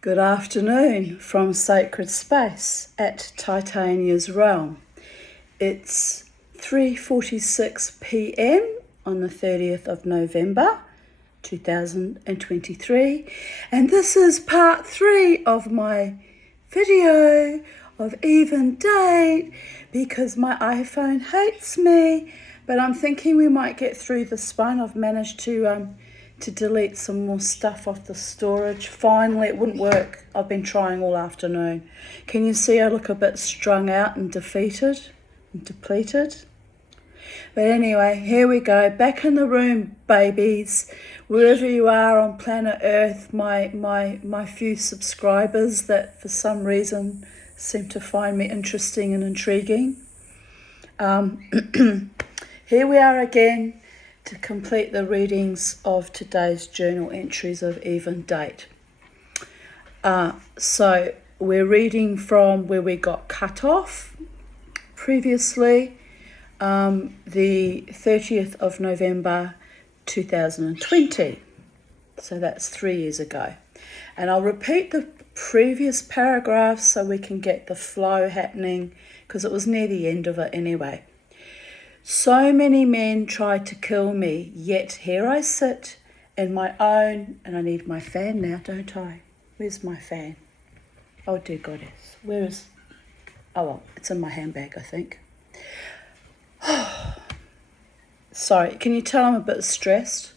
Good afternoon from Sacred Space at Titania's Realm. It's 3:46 p.m. on the 30th of November 2023, and this is part 3 of my video of even date because my iPhone hates me, but I'm thinking we might get through this one. I've managed to delete some more stuff off the storage. Finally, it wouldn't work. I've been trying all afternoon. Can you see I look a bit strung out and defeated and depleted? But anyway, here we go. Back in the room, babies. Wherever you are on planet Earth, my few subscribers that for some reason seem to find me interesting and intriguing. Here we are again to complete the readings of today's journal entries of even date. So we're reading from where we got cut off previously, the 30th of November 2020. So that's 3 years ago. And I'll repeat the previous paragraphs so we can get the flow happening because it was near the end of it anyway. So many men tried to kill me, yet here I sit in my own, and I need my fan now, don't I? Where's my fan? Oh dear goddess, where is, oh well, it's in my handbag I think. Sorry, can you tell I'm a bit stressed?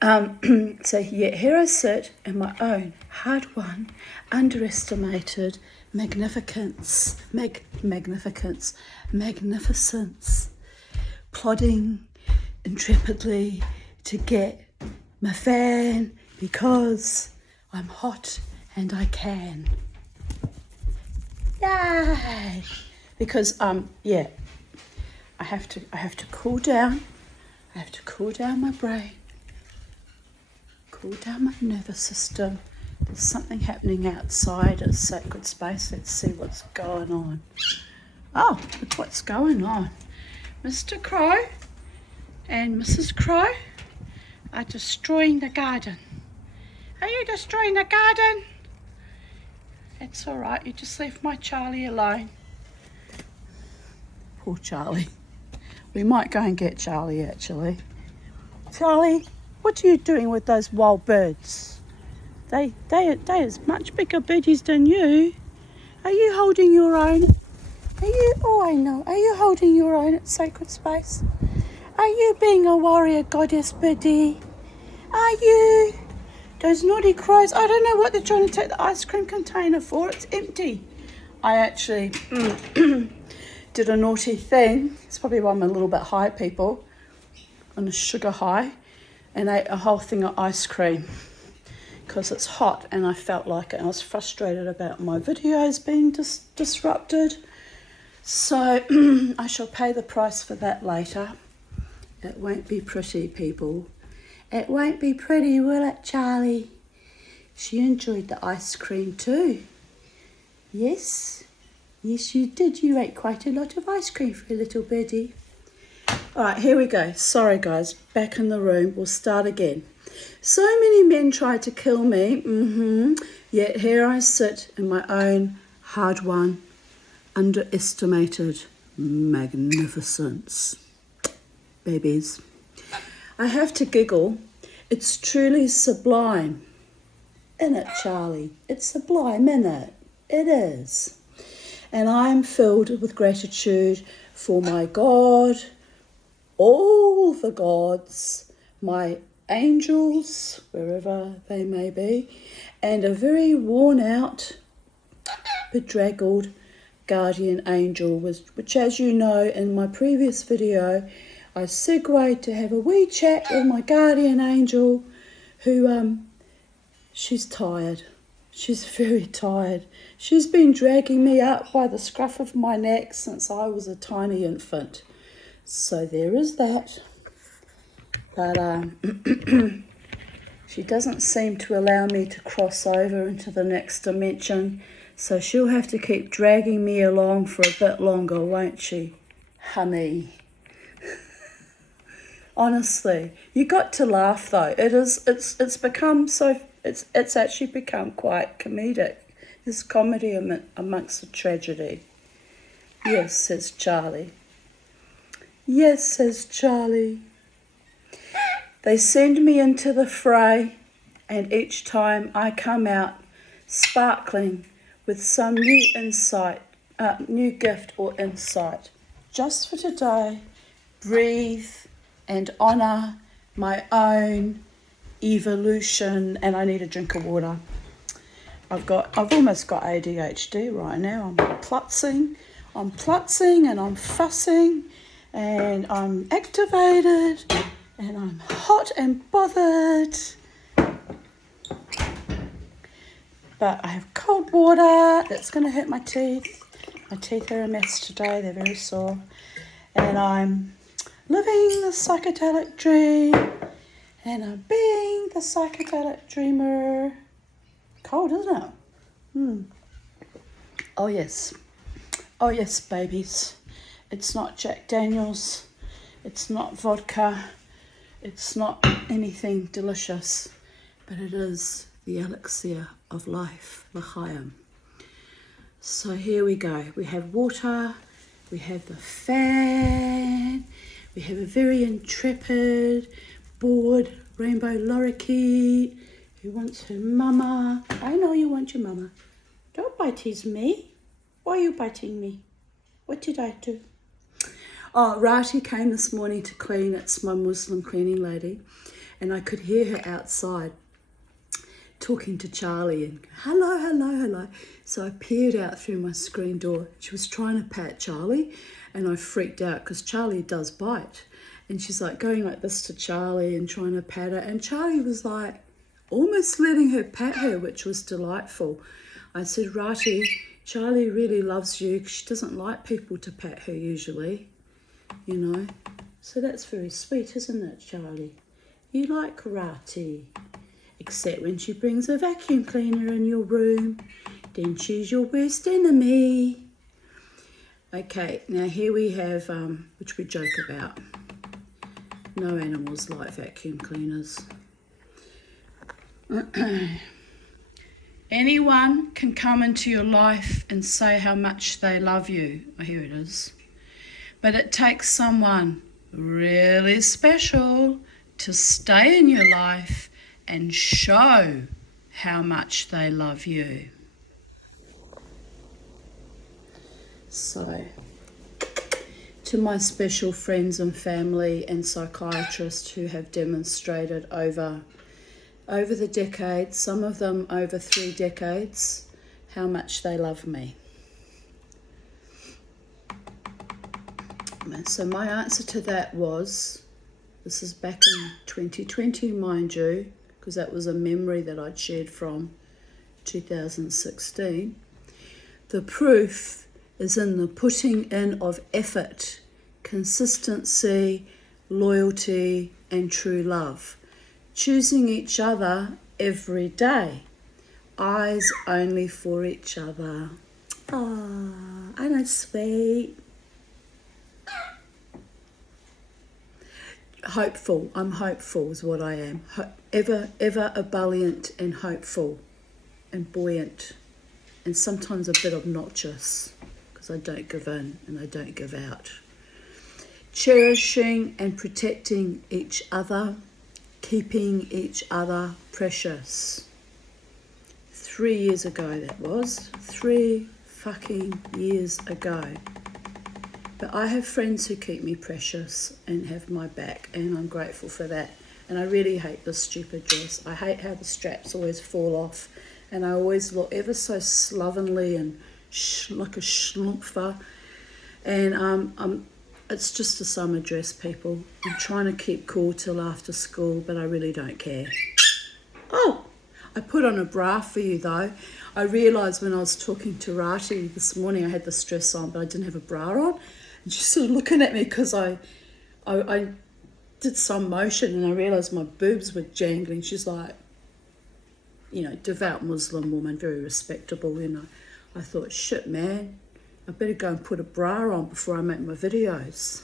So yet here I sit in my own hard-won, underestimated magnificence, magnificence, plodding intrepidly to get my fan because I'm hot and I can. Yay! Because I have to cool down. I have to cool down my brain, cool down my nervous system. There's something happening outside at Sacred Space. Let's see what's going on. Oh, look what's going on. Mr. Crow and Mrs. Crow are destroying the garden. Are you destroying the garden? It's all right. You just leave my Charlie alone. Poor Charlie. We might go and get Charlie, actually. Charlie, what are you doing with those wild birds? They are much bigger birdies than you. Are you holding your own? Are you, oh I know, are you holding your own at Sacred Space? Are you being a warrior goddess birdie? Are you? Those naughty crows, I don't know what they're trying to take the ice cream container for. It's empty. I actually did a naughty thing. It's probably why I'm a little bit high, people, on a sugar high, and ate a whole thing of ice cream because it's hot and I felt like it. I was frustrated about my videos being disrupted. So I shall pay the price for that later. It won't be pretty, people. It won't be pretty, will it, Charlie? She enjoyed the ice cream too. Yes, you did. You ate quite a lot of ice cream for a little birdie. All right, here we go. Sorry, guys. Back in the room. We'll start again. So many men tried to kill me, yet here I sit in my own hard-won, underestimated magnificence. Babies. I have to giggle. It's truly sublime. Innit, Charlie? It's sublime, innit? It is. And I am filled with gratitude for my God, all the gods, my angels, wherever they may be, and a very worn out, bedraggled guardian angel, which, as you know, in my previous video, I segued to have a wee chat with my guardian angel who, she's tired. She's very tired. She's been dragging me up by the scruff of my neck since I was a tiny infant. So there is that. But she doesn't seem to allow me to cross over into the next dimension. So she'll have to keep dragging me along for a bit longer, won't she, honey? Honestly, you got to laugh though. It's become so It's actually become quite comedic. There's comedy amongst the tragedy. Yes, says Charlie. Yes, says Charlie. They send me into the fray, and each time I come out sparkling with some new insight, new gift or insight. Just for today, breathe and honour my own evolution. And I need a drink of water. I've almost got ADHD right now. I'm plutzing and I'm fussing and I'm activated and I'm hot and bothered. But I have cold water that's going to hurt my teeth. My teeth are a mess today. They're very sore. And I'm living the psychedelic dream. And I'm being the psychedelic dreamer. Cold, isn't it? Oh, yes. Oh, yes, babies. It's not Jack Daniels. It's not vodka. It's not anything delicious. But it is the elixir of life, l'chaim. So here we go. We have water. We have the fan. We have a very intrepid, bored rainbow lorikeet who wants her mama. I know you want your mama. Don't bite me. Why are you biting me? What did I do? Oh, Rati came this morning to clean. It's my Muslim cleaning lady. And I could hear her outside talking to Charlie and hello, hello, hello. So I peered out through my screen door. She was trying to pat Charlie and I freaked out because Charlie does bite. And she's like going like this to Charlie and trying to pat her. And Charlie was like almost letting her pat her, which was delightful. I said, Rati, Charlie really loves you. She doesn't like people to pat her usually, you know. So that's very sweet, isn't it, Charlie? You like Rati. Except when she brings a vacuum cleaner in your room, then she's your worst enemy. Okay, now here we have, which we joke about. No animals like vacuum cleaners. Anyone can come into your life and say how much they love you. Oh, here it is. But it takes someone really special to stay in your life and show how much they love you. So, to my special friends and family and psychiatrists who have demonstrated over the decades, some of them over 3 decades, how much they love me. So my answer to that was, this is back in 2020, mind you, because that was a memory that I'd shared from 2016. The proof is in the putting in of effort, consistency, loyalty, and true love. Choosing each other every day. Eyes only for each other. Ah, I know, sweet. Hopeful. I'm hopeful is what I am. Ever ebullient and hopeful and buoyant and sometimes a bit obnoxious because I don't give in and I don't give out. Cherishing and protecting each other, keeping each other precious. 3 years ago that was. 3 fucking years ago. But I have friends who keep me precious and have my back, and I'm grateful for that. And I really hate this stupid dress. I hate how the straps always fall off, and I always look ever so slovenly and like a schlumpfer. And it's just a summer dress, people. I'm trying to keep cool till after school, but I really don't care. Oh, I put on a bra for you though. I realised when I was talking to Rati this morning, I had this dress on, but I didn't have a bra on. And she's sort of looking at me because I did some motion and I realised my boobs were jangling. She's like, you know, devout Muslim woman, very respectable, you know. I thought, shit, man, I better go and put a bra on before I make my videos.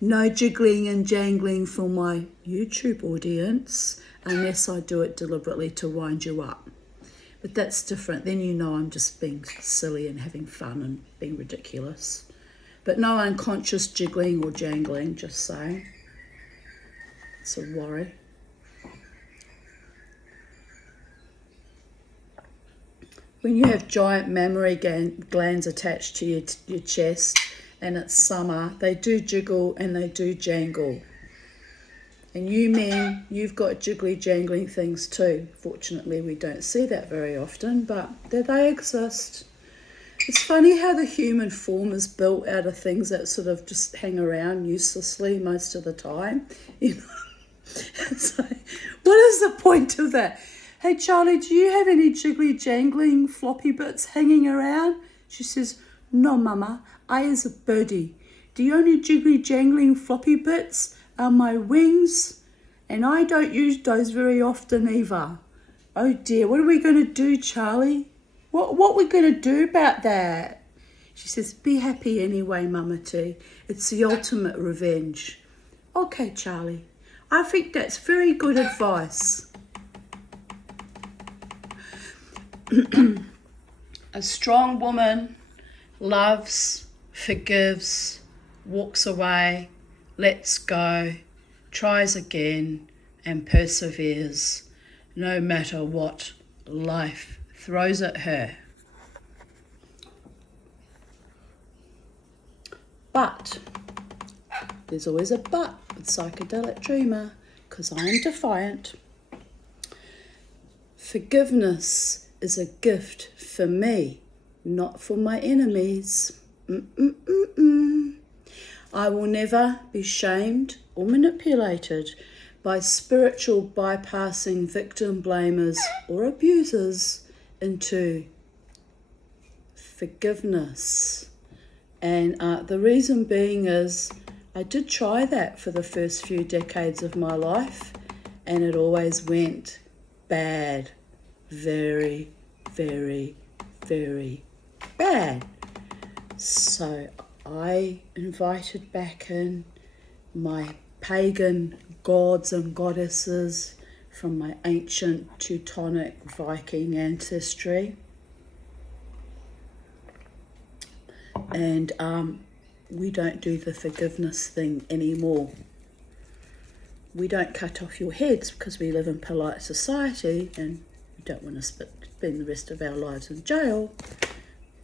No jiggling and jangling for my YouTube audience, unless I do it deliberately to wind you up. But that's different. Then you know I'm just being silly and having fun and being ridiculous. But no unconscious jiggling or jangling, just saying. It's a worry. When you have giant mammary glands attached to your chest and it's summer, they do jiggle and they do jangle. And you men, you've got jiggly jangling things too. Fortunately, we don't see that very often, but they exist. It's funny how the human form is built out of things that sort of just hang around uselessly most of the time. You know, it's like, what is the point of that? Hey Charlie, do you have any jiggly jangling floppy bits hanging around? She says, no mama, I is a birdie. The only jiggly jangling floppy bits are my wings, and I don't use those very often either. Oh dear, what are we going to do, Charlie? What are we going to do about that? She says, be happy anyway, Mama T. It's the ultimate revenge. Okay, Charlie, I think that's very good advice. A strong woman loves, forgives, walks away, lets go, tries again, and perseveres, no matter what life throws at her. But there's always a but with Psychedelic Dreamer, because I am defiant. Forgiveness is a gift for me, not for my enemies. I will never be shamed or manipulated by spiritual bypassing victim blamers or abusers into forgiveness. And the reason being is I did try that for the first few decades of my life, and it always went bad. Very, very, very bad. So I invited back in my pagan gods and goddesses from my ancient Teutonic Viking ancestry. And we don't do the forgiveness thing anymore. We don't cut off your heads because we live in polite society and we don't want to spend the rest of our lives in jail.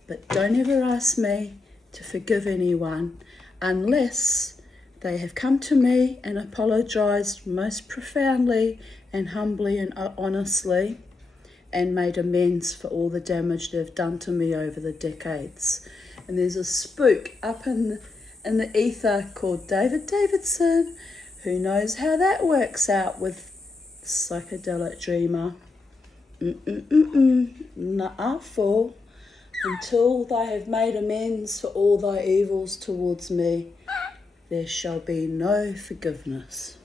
But don't ever ask me to forgive anyone unless they have come to me and apologised most profoundly and humbly and honestly and made amends for all the damage they've done to me over the decades. And there's a spook up in the ether called David Davidson, who knows how that works out with Psychedelic Dreamer. Nuh-uh, fool. Until they have made amends for all thy evils towards me, there shall be no forgiveness.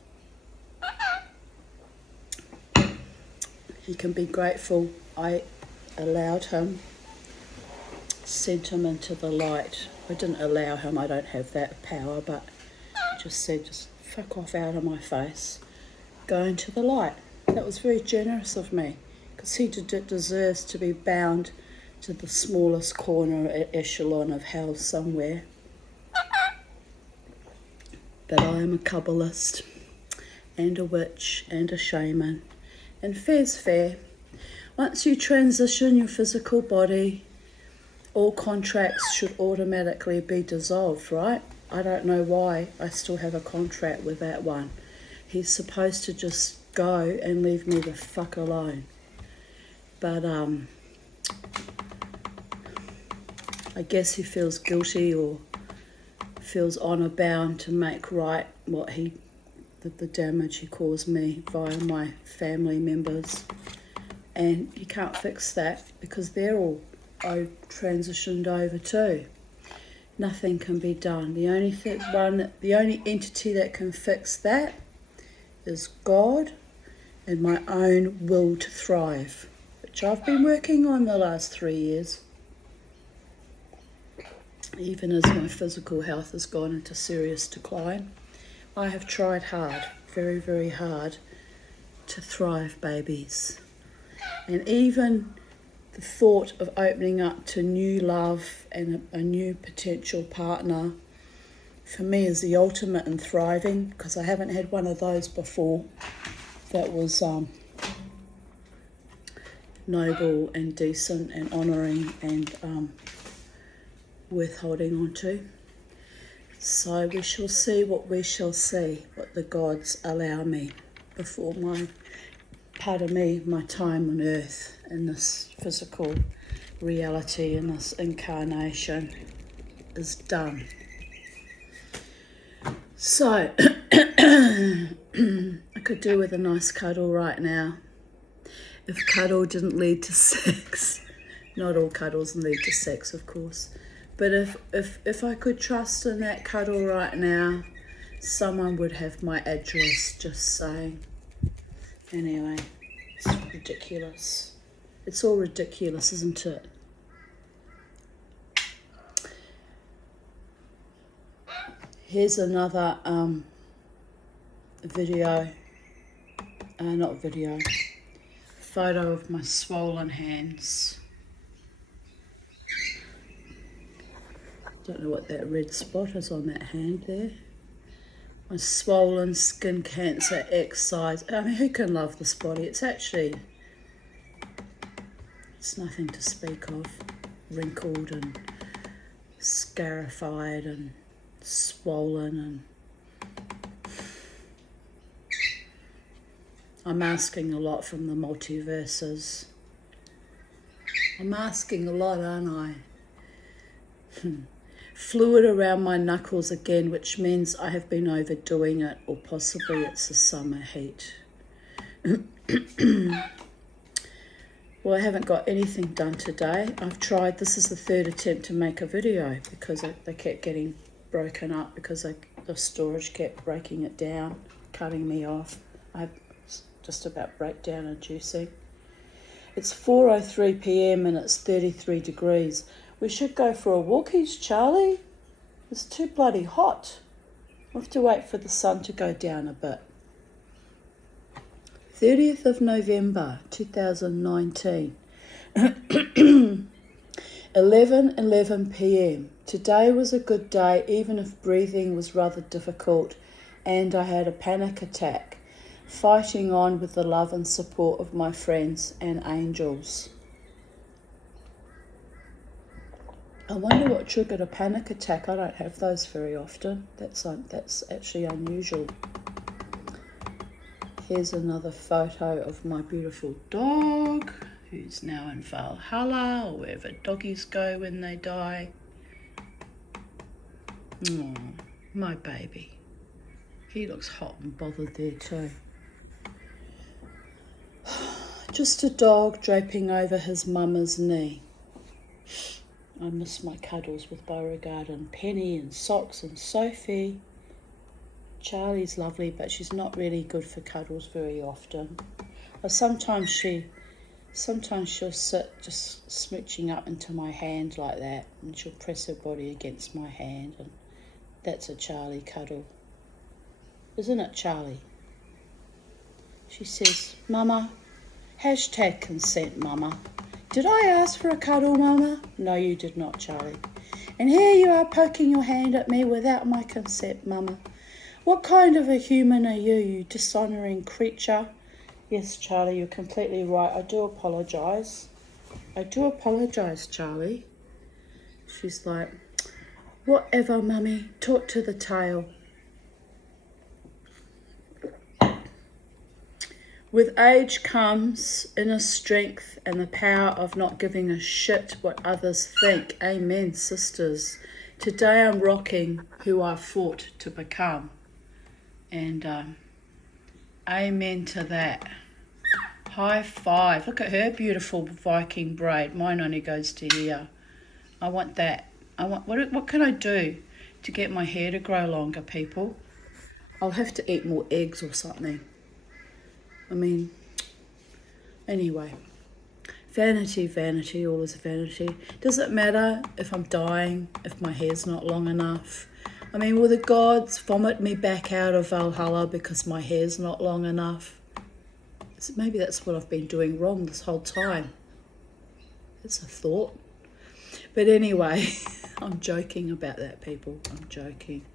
He can be grateful I allowed him, sent him into the light. I didn't allow him, I don't have that power, but I just said, just fuck off out of my face, go into the light. That was very generous of me, because he deserves to be bound to the smallest corner echelon of hell somewhere. But I am a Kabbalist and a witch and a shaman, and fair's fair. Once you transition your physical body, all contracts should automatically be dissolved, right? I don't know why I still have a contract with that one. He's supposed to just go and leave me the fuck alone. But I guess he feels guilty or feels honour bound to make right what the damage he caused me via my family members. And you can't fix that because they're all transitioned over too. Nothing can be done. The only entity that can fix that is God and my own will to thrive, which I've been working on the last 3 years. even as my physical health has gone into serious decline. I have tried hard, very, very hard, to thrive, babies. And even the thought of opening up to new love and a new potential partner, for me, is the ultimate in thriving, because I haven't had one of those before that was noble and decent and honouring and worth holding on to. So we shall see what we shall see, what the gods allow me before my time on earth in this physical reality, in this incarnation, is done. So I could do with a nice cuddle right now. If cuddle didn't lead to sex, not all cuddles lead to sex, of course, but if I could trust in that cuddle right now, someone would have my address, just saying. Anyway, it's ridiculous. It's all ridiculous, isn't it? Here's another photo of my swollen hands. Don't know what that red spot is on that hand there. My swollen skin cancer exercise. I mean, who can love this body? It's nothing to speak of. Wrinkled and scarified and swollen, and I'm asking a lot from the multiverses. I'm asking a lot, aren't I? Fluid around my knuckles again, which means I have been overdoing it, or possibly it's the summer heat. Well, I haven't got anything done today. I've tried, this is the third attempt to make a video because they kept getting broken up because the storage kept breaking it down, cutting me off. I just about breakdown inducing. It's 4:03 p.m. and it's 33 degrees. We should go for a walkies, Charlie. It's too bloody hot. We'll have to wait for the sun to go down a bit. 30th of November 2019. 11:11 p.m. Today was a good day, even if breathing was rather difficult and I had a panic attack, fighting on with the love and support of my friends and angels. I wonder what triggered a panic attack. I don't have those very often. That's actually unusual. Here's another photo of my beautiful dog, who's now in Valhalla, or wherever doggies go when they die. Oh, my baby. He looks hot and bothered there too. Just a dog draping over his mama's knee. I miss my cuddles with Beauregard and Penny and Socks and Sophie. Charlie's lovely, but she's not really good for cuddles very often. Or sometimes she'll sit just smooching up into my hand like that, and she'll press her body against my hand, and that's a Charlie cuddle. Isn't it, Charlie? She says, Mama, #consent, Mama. Did I ask for a cuddle, Mama? No, you did not, Charlie. And here you are poking your hand at me without my consent, Mama. What kind of a human are you, you dishonouring creature? Yes, Charlie, you're completely right. I do apologise. Charlie. She's like, whatever, Mummy. Talk to the tail. With age comes inner strength and the power of not giving a shit what others think. Amen, sisters. Today I'm rocking who I fought to become. And amen to that. High five. Look at her beautiful Viking braid. Mine only goes to here. I want that. What can I do to get my hair to grow longer, people? I'll have to eat more eggs or something. I mean, anyway. Vanity, vanity, all is vanity. Does it matter if I'm dying, if my hair's not long enough? I mean, will the gods vomit me back out of Valhalla because my hair's not long enough? So maybe that's what I've been doing wrong this whole time. It's a thought. But anyway, I'm joking about that, people. I'm joking.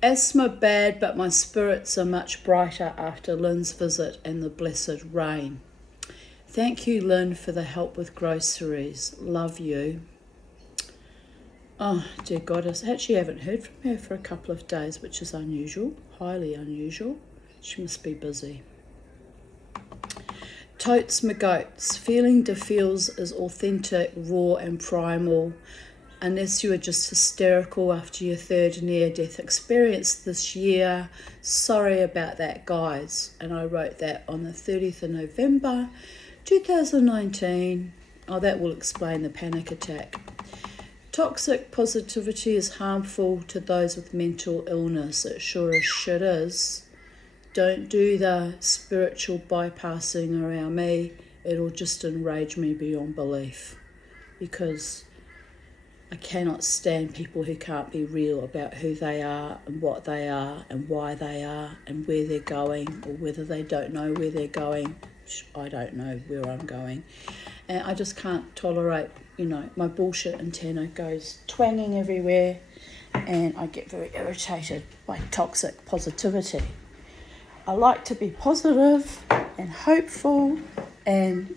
Asthma bad, but my spirits are much brighter after Lynn's visit and the blessed rain. Thank you, Lynn, for the help with groceries. Love you. Oh, dear goddess. I actually haven't heard from her for a couple of days, which is unusual, highly unusual. She must be busy. Totes my goats. Feeling de feels is authentic, raw and primal. Unless you are just hysterical after your third near-death experience this year. Sorry about that, guys. And I wrote that on the 30th of November, 2019. Oh, that will explain the panic attack. Toxic positivity is harmful to those with mental illness. It sure as shit is. Don't do the spiritual bypassing around me. It'll just enrage me beyond belief. Because I cannot stand people who can't be real about who they are and what they are and why they are and where they're going, or whether they don't know where they're going. I don't know where I'm going. And I just can't tolerate, my bullshit antenna goes twanging everywhere, and I get very irritated by toxic positivity. I like to be positive and hopeful and,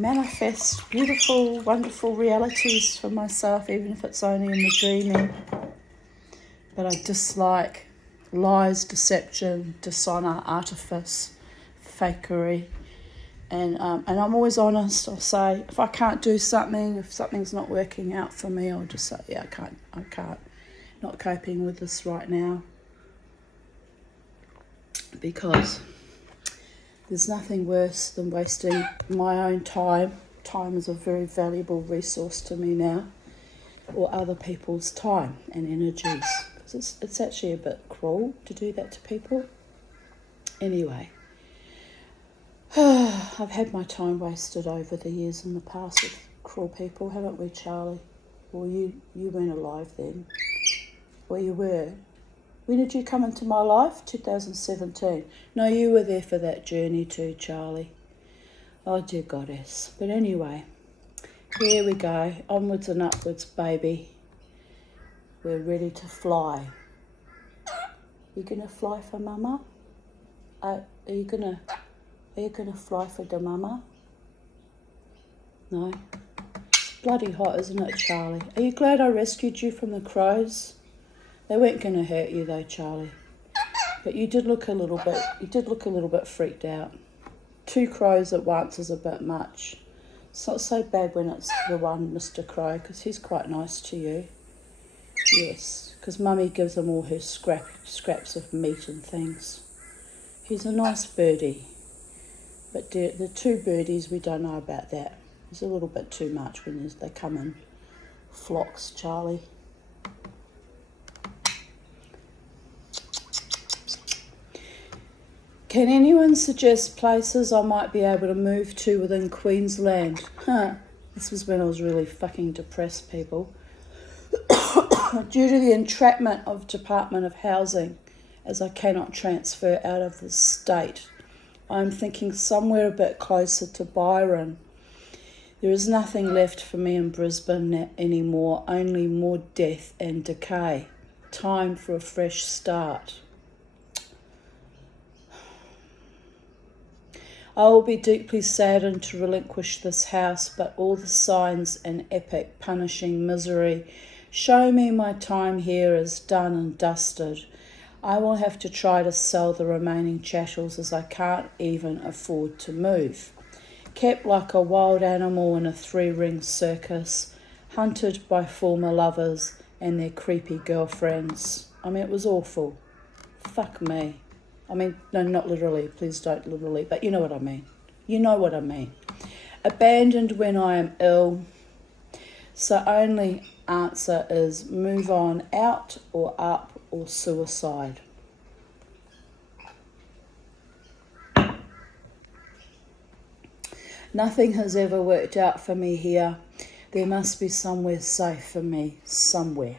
manifest beautiful, wonderful realities for myself, even if it's only in the dreaming. But I dislike lies, deception, dishonour, artifice, fakery. And I'm always honest. I'll say, if I can't do something, if something's not working out for me, I'll just say, yeah, I can't. Not coping with this right now. Because there's nothing worse than wasting my own time. Time is a very valuable resource to me now, or other people's time and energies. It's actually a bit cruel to do that to people. Anyway, I've had my time wasted over the years in the past with cruel people, haven't we, Charlie? Well, you weren't alive then. Well, you were. When did you come into my life? 2017. No, you were there for that journey too, Charlie. Oh, dear goddess. But anyway, here we go. Onwards and upwards, baby. We're ready to fly. You gonna fly for mama? Are you gonna fly for the mama? No. It's bloody hot, isn't it, Charlie? Are you glad I rescued you from the crows? They weren't going to hurt you though, Charlie. But you did look a little bit freaked out. 2 crows at once is a bit much. It's not so bad when it's the one Mr. Crow, because he's quite nice to you. Yes, because Mummy gives him all her scraps of meat and things. He's a nice birdie. But the 2 birdies, we don't know about that. It's a little bit too much when they come in flocks, Charlie. Can anyone suggest places I might be able to move to within Queensland? This was when I was really fucking depressed, people. Due to the entrapment of Department of Housing, as I cannot transfer out of the state, I'm thinking somewhere a bit closer to Byron. There is nothing left for me in Brisbane anymore, only more death and decay. Time for a fresh start. I will be deeply saddened to relinquish this house, but all the signs and epic punishing misery show me my time here is done and dusted. I will have to try to sell the remaining chattels, as I can't even afford to move. Kept like a wild animal in a 3-ring circus, hunted by former lovers and their creepy girlfriends. I mean, it was awful. Fuck me. I mean, no, not literally, please don't literally, but you know what I mean. You know what I mean. Abandoned when I am ill. So only answer is move on, out or up or suicide. Nothing has ever worked out for me here. There must be somewhere safe for me, somewhere,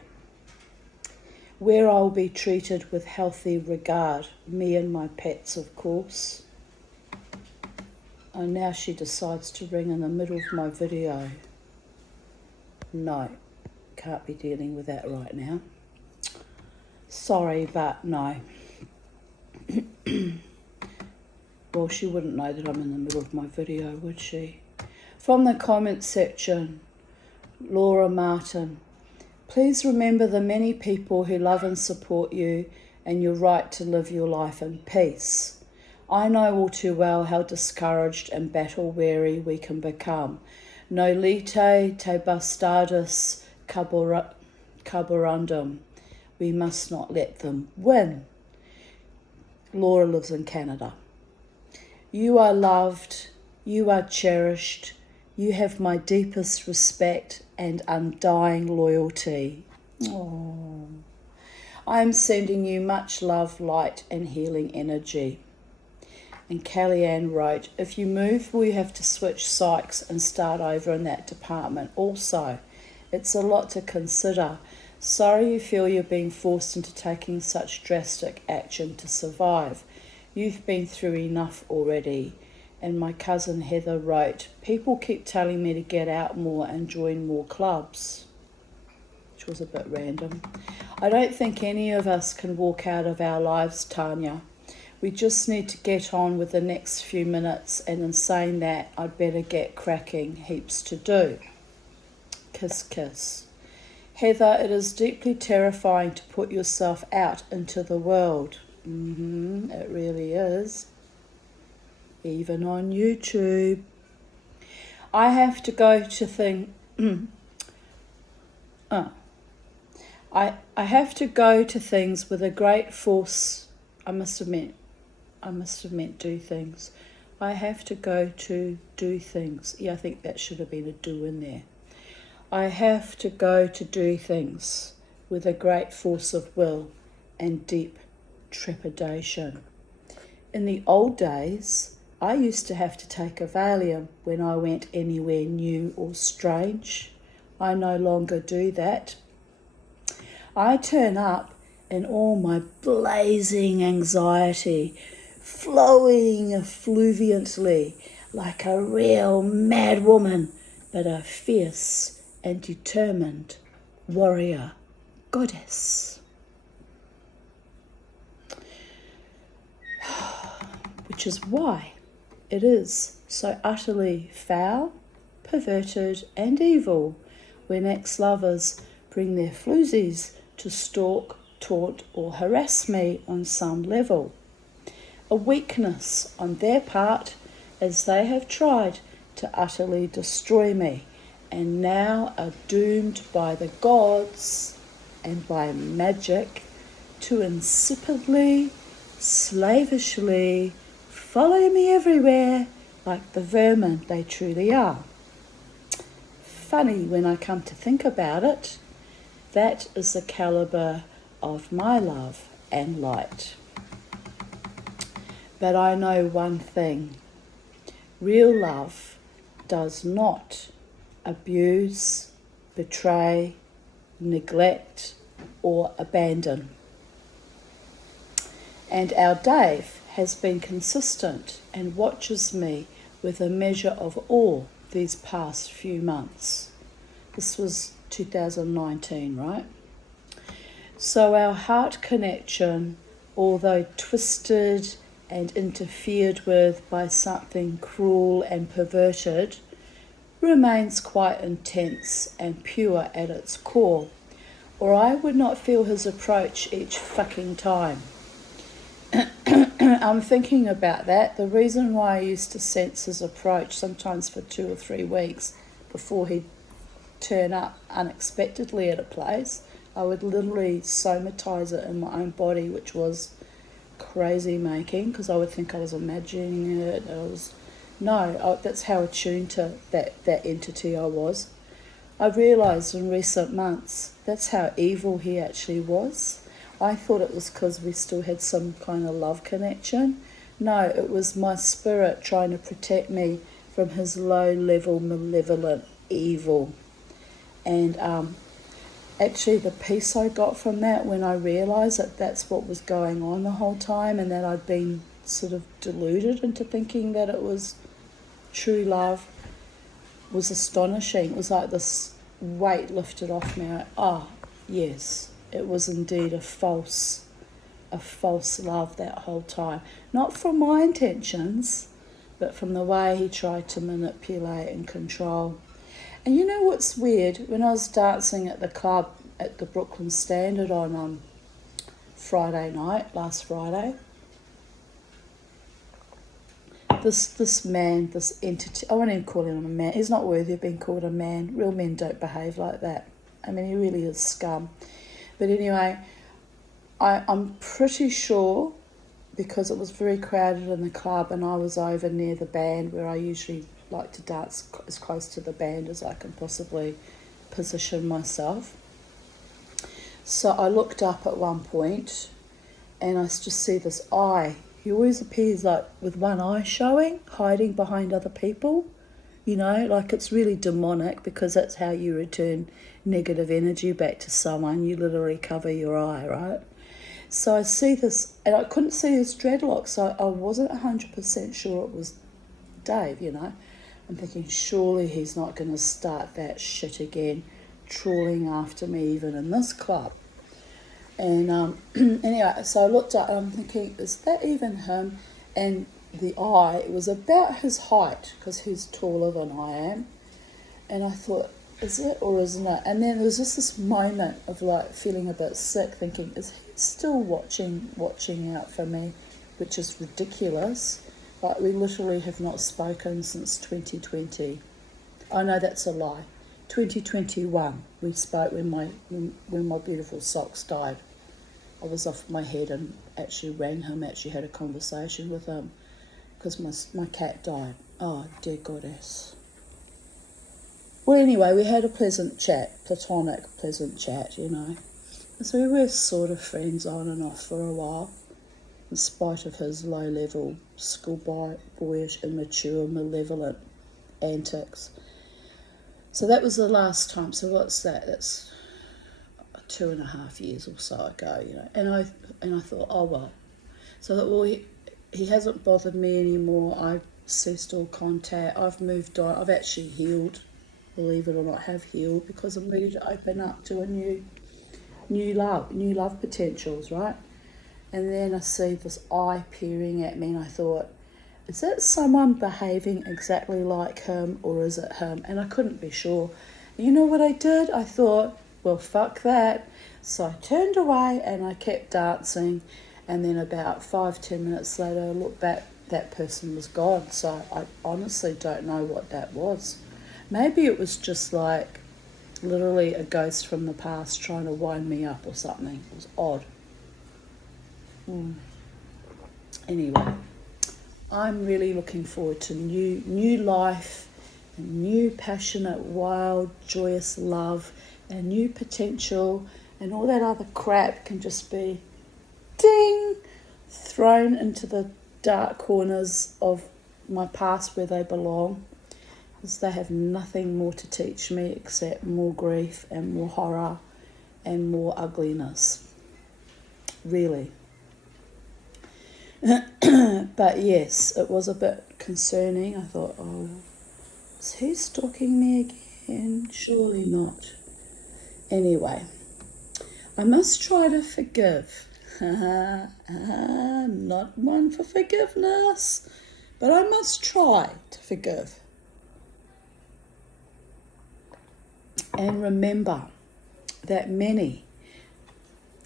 where I'll be treated with healthy regard, me and my pets, of course. And now she decides to ring in the middle of my video. No, can't be dealing with that right now. Sorry, but no. Well, she wouldn't know that I'm in the middle of my video, would she? From the comments section, Laura Martin. Please remember the many people who love and support you and your right to live your life in peace. I know all too well how discouraged and battle-weary we can become. Nolite te bastardus carborundum. We must not let them win. Laura lives in Canada. You are loved, you are cherished, you have my deepest respect and undying loyalty. Oh, I am sending you much love, light and healing energy. And Kellyanne wrote, if you move, we have to switch psychs and start over in that department also. It's a lot to consider. Sorry you feel you're being forced into taking such drastic action to survive. You've been through enough already. And my cousin Heather wrote, people keep telling me to get out more and join more clubs. Which was a bit random. I don't think any of us can walk out of our lives, Tanya. We just need to get on with the next few minutes, and in saying that, I'd better get cracking, heaps to do. Kiss, kiss. Heather, it is deeply terrifying to put yourself out into the world. It really is. Even on YouTube. I have to go to I have to go to things with a great force. I must have meant do things. I have to go to do things. Yeah, I think that should have been a do in there. I have to go to do things with a great force of will and deep trepidation. In the old days, I used to have to take a Valium when I went anywhere new or strange. I no longer do that. I turn up in all my blazing anxiety, flowing effluviantly like a real mad woman, but a fierce and determined warrior goddess. Which is why it is so utterly foul, perverted and evil when ex-lovers bring their floozies to stalk, taunt or harass me on some level. A weakness on their part, as they have tried to utterly destroy me and now are doomed by the gods and by magic to insipidly, slavishly follow me everywhere like the vermin they truly are. Funny when I come to think about it, that is the caliber of my love and light. But I know one thing, real love does not abuse, betray, neglect or abandon. And our Dave has been consistent and watches me with a measure of awe these past few months. This was 2019, right? So our heart connection, although twisted and interfered with by something cruel and perverted, remains quite intense and pure at its core, or I would not feel his approach each fucking time. I'm thinking about that. The reason why I used to sense his approach sometimes for 2 or 3 weeks before he'd turn up unexpectedly at a place, I would literally somatize it in my own body, which was crazy making, because I would think I was imagining it. That's how attuned to that entity I was. I realised in recent months that's how evil he actually was. I thought it was because we still had some kind of love connection. No, it was my spirit trying to protect me from his low-level, malevolent evil. And actually the peace I got from that when I realised that that's what was going on the whole time, and that I'd been sort of deluded into thinking that it was true love, was astonishing. It was like this weight lifted off me. Yes, it was indeed a false love that whole time. Not from my intentions, but from the way he tried to manipulate and control. And you know what's weird? When I was dancing at the club at the Brooklyn Standard on Friday night, last Friday, this man, this entity, I won't even call him a man, he's not worthy of being called a man. Real men don't behave like that. I mean, he really is scum. But anyway, I'm pretty sure, because it was very crowded in the club and I was over near the band where I usually like to dance as close to the band as I can possibly position myself. So I looked up at one point and I just see this eye. He always appears like with one eye showing, hiding behind other people. You know, like it's really demonic, because that's how you return negative energy back to someone. You literally cover your eye, right? So I see this, and I couldn't see his dreadlocks, so I wasn't 100% sure it was Dave, you know. I'm thinking, surely he's not going to start that shit again, trawling after me even in this club. And anyway, so I looked up and I'm thinking, is that even him? And the eye, it was about his height, because he's taller than I am. And I thought, is it or isn't it? And then there was just this moment of like feeling a bit sick, thinking, is he still watching out for me? Which is ridiculous. Like, we literally have not spoken since 2020. Oh no, that's a lie. 2021 we spoke when my beautiful socks died. I was off my head and actually rang him, actually had a conversation with him, because my cat died. Oh dear goddess. Well, anyway, we had a pleasant chat, platonic pleasant chat, you know. So we were sort of friends on and off for a while, in spite of his low-level, schoolboyish, immature, malevolent antics. So that was the last time. So what's that? That's 2.5 years or so ago, you know. And I thought, oh well. So that, well, he hasn't bothered me anymore. I've ceased all contact. I've moved on. I've actually healed, believe it or not, have healed, because I'm ready to open up to a new love potentials, right? And then I see this eye peering at me, and I thought, is that someone behaving exactly like him, or is it him? And I couldn't be sure. And you know what I did? I thought, well, fuck that. So I turned away and I kept dancing, and then about 5-10 minutes later I looked back, that person was gone. So I honestly don't know what that was. Maybe it was just like literally a ghost from the past trying to wind me up or something. It was odd. Anyway, I'm really looking forward to new life, and new passionate, wild, joyous love, and new potential, and all that other crap can just be ding, thrown into the dark corners of my past where they belong, because they have nothing more to teach me except more grief and more horror and more ugliness. Really. But yes, it was a bit concerning. I thought, oh, is he stalking me again? Surely not. Anyway, I must try to forgive. I'm not one for forgiveness, but I must try to forgive. And remember that many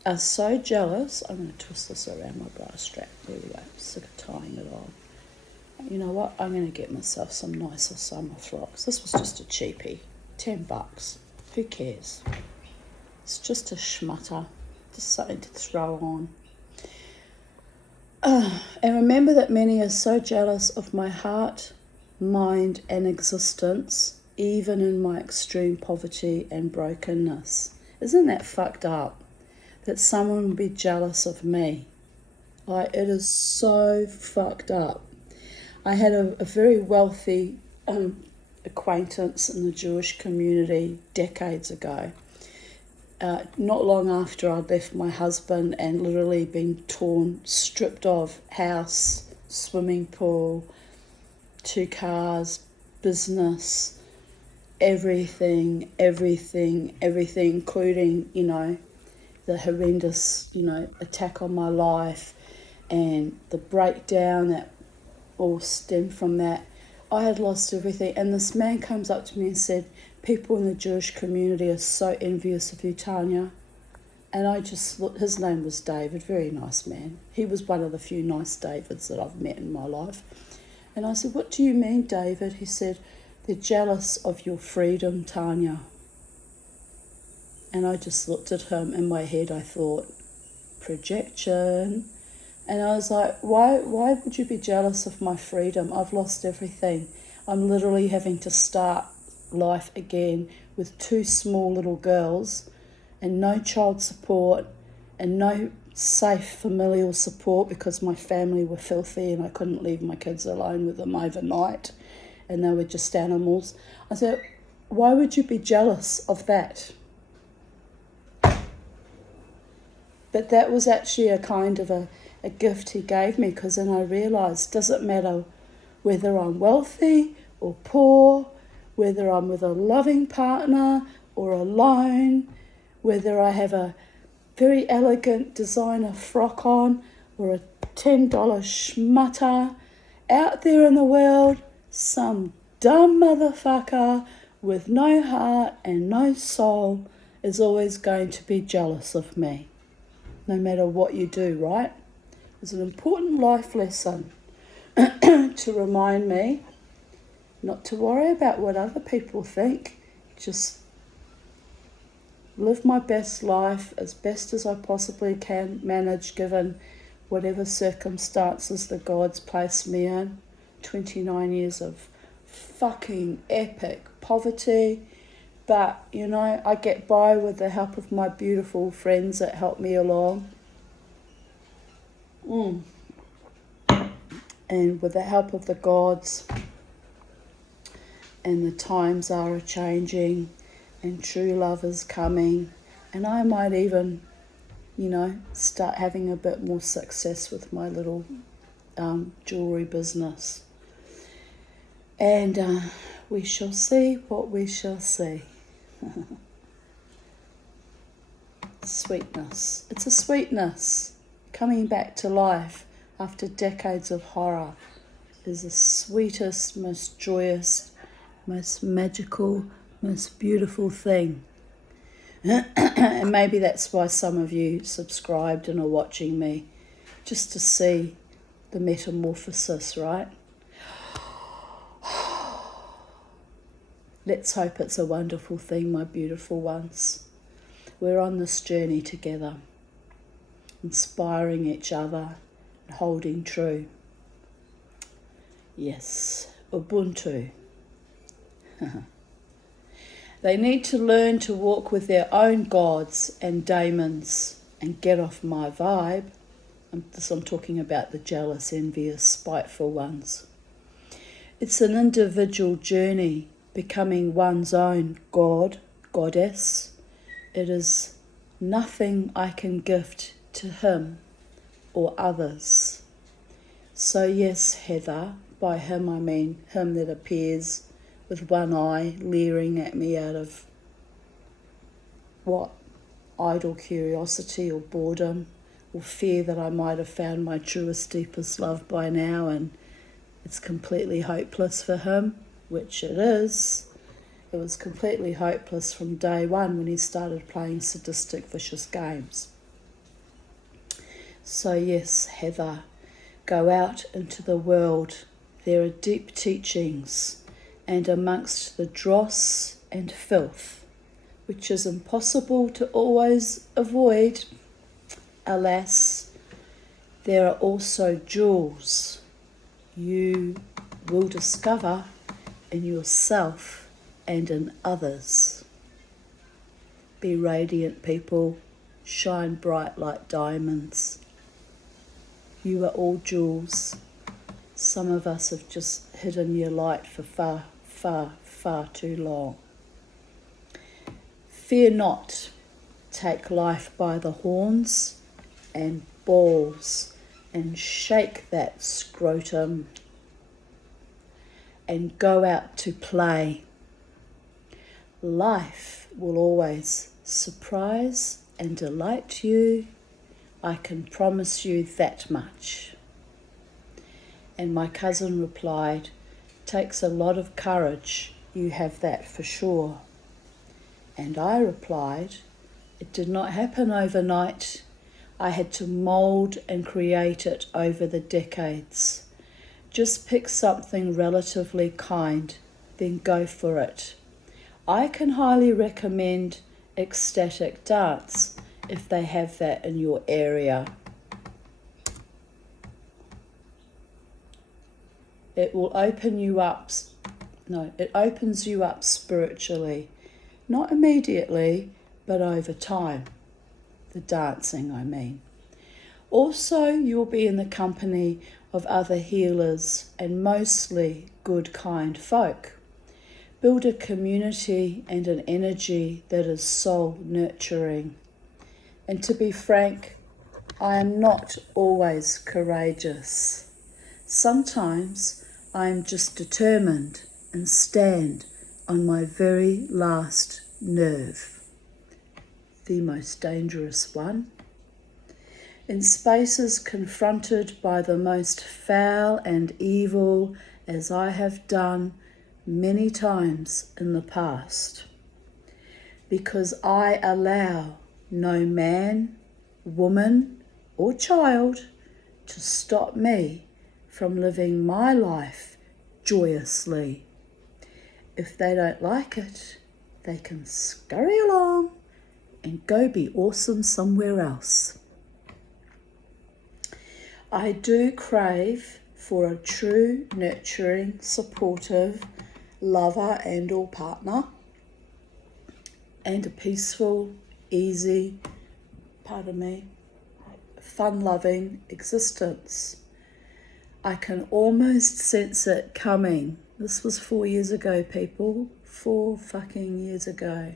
are so jealous. I'm going to twist this around my bra strap. There we go. I'm sick of tying it on. You know what? I'm going to get myself some nicer summer frocks. This was just a cheapie. $10. Who cares? It's just a schmutter. Just something to throw on. And remember that many are so jealous of my heart, mind, and existence, even in my extreme poverty and brokenness. Isn't that fucked up? That someone would be jealous of me. Like, it is so fucked up. I had a very wealthy acquaintance in the Jewish community decades ago. Not long after I'd left my husband and literally been stripped of house, swimming pool, 2 cars, business, everything, including, the horrendous, attack on my life and the breakdown that all stemmed from that. I had lost everything, and this man comes up to me and said, people in the Jewish community are so envious of you, Tanya. And I just looked, his name was David, very nice man. He was one of the few nice Davids that I've met in my life. And I said, what do you mean, David? He said, they're jealous of your freedom, Tanya. And I just looked at him. In my head, I thought, projection. And I was like, why would you be jealous of my freedom? I've lost everything. I'm literally having to start life again with 2 small little girls and no child support and no safe familial support because my family were filthy and I couldn't leave my kids alone with them overnight and they were just animals. I said, why would you be jealous of that? But that was actually a kind of a gift he gave me, because then I realised, doesn't matter whether I'm wealthy or poor, whether I'm with a loving partner or alone, whether I have a very elegant designer frock on or a $10 schmutter, out there in the world, some dumb motherfucker with no heart and no soul is always going to be jealous of me, no matter what you do, right? It's an important life lesson to remind me not to worry about what other people think, just live my best life as best as I possibly can manage given whatever circumstances the gods place me in. 29 years of fucking epic poverty, but I get by with the help of my beautiful friends that help me along. And with the help of the gods, and the times are changing, and true love is coming, and I might even, start having a bit more success with my little jewellery business. And we shall see what we shall see. Sweetness. It's a sweetness. Coming back to life after decades of horror is the sweetest, most joyous, most magical, most beautiful thing. And maybe that's why some of you subscribed and are watching me, just to see the metamorphosis, right? Let's hope it's a wonderful thing, my beautiful ones. We're on this journey together, inspiring each other and holding true. Yes, Ubuntu. They need to learn to walk with their own gods and daemons and get off my vibe. I'm talking about the jealous, envious, spiteful ones. It's an individual journey, becoming one's own god, goddess. It is nothing I can gift to him or others. So yes, Heather, by him I mean him that appears with one eye leering at me out of what? Idle curiosity or boredom or fear that I might have found my truest, deepest love by now and it's completely hopeless for him, which it is. It was completely hopeless from day one when he started playing sadistic, vicious games. So yes, Heather, go out into the world. There are deep teachings, and amongst the dross and filth, which is impossible to always avoid, alas, there are also jewels you will discover in yourself and in others. Be radiant, people. Shine bright like diamonds. You are all jewels. Some of us have just hidden your light for far, far, far too long. Fear not, take life by the horns and balls and shake that scrotum and go out to play. Life will always surprise and delight you. I can promise you that much. And my cousin replied, takes a lot of courage, you have that for sure. And I replied, it did not happen overnight. I had to mould and create it over the decades. Just pick something relatively kind, then go for it. I can highly recommend ecstatic dance if they have that in your area. It will open you up. It opens you up spiritually. Not immediately, but over time. The dancing, I mean. Also, you'll be in the company of other healers and mostly good, kind folk. Build a community and an energy that is soul nurturing. And to be frank, I am not always courageous. Sometimes I am just determined and stand on my very last nerve, the most dangerous one. In spaces confronted by the most foul and evil, as I have done many times in the past, because I allow no man, woman, or child to stop me from living my life joyously. If they don't like it, they can scurry along and go be awesome somewhere else. I do crave for a true, nurturing, supportive lover and or partner, and a peaceful, easy, fun-loving existence. I can almost sense it coming. This was 4 years ago, people. 4 fucking years ago.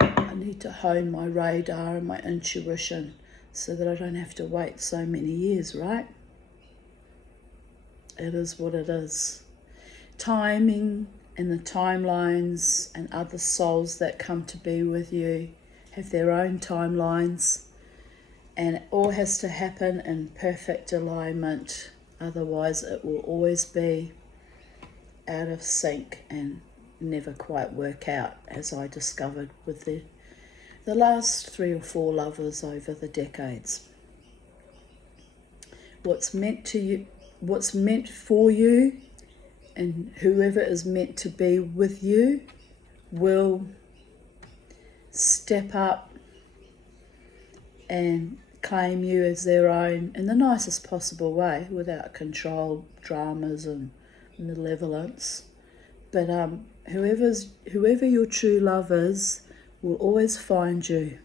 I need to hone my radar and my intuition so that I don't have to wait so many years, right? It is what it is. Timing and the timelines and other souls that come to be with you have their own timelines, and it all has to happen in perfect alignment. Otherwise, it will always be out of sync and never quite work out, as I discovered with the last 3 or 4 lovers over the decades. What's meant for you, and whoever is meant to be with you will step up and claim you as their own in the nicest possible way, without control, dramas and malevolence. But whoever your true love is will always find you.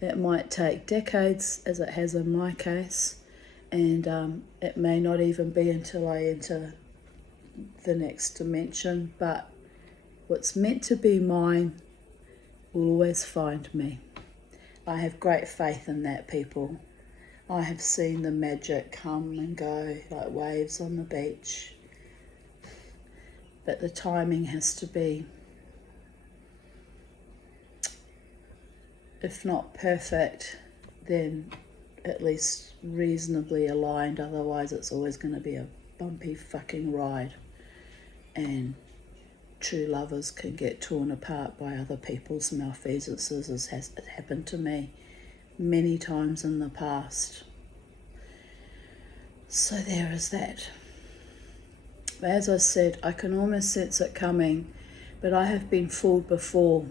It might take decades, as it has in my case, and it may not even be until I enter the next dimension, but what's meant to be mine will always find me. I have great faith in that, people. I have seen the magic come and go like waves on the beach. But the timing has to be, if not perfect, then at least reasonably aligned. Otherwise, it's always going to be a bumpy fucking ride. And true lovers can get torn apart by other people's malfeasances, as has happened to me many times in the past. So there is that. As I said, I can almost sense it coming, but I have been fooled before.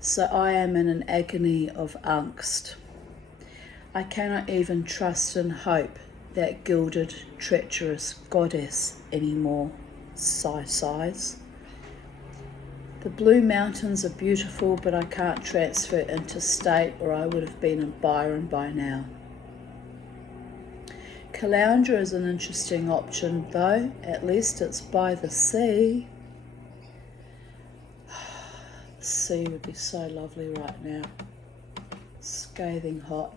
So I am in an agony of angst. I cannot even trust and hope that gilded, treacherous goddess anymore. Sighs. The Blue Mountains are beautiful, but I can't transfer interstate, or I would have been in Byron by now. Caloundra is an interesting option though. At least it's by the sea. The sea would be so lovely right now. Scathing hot.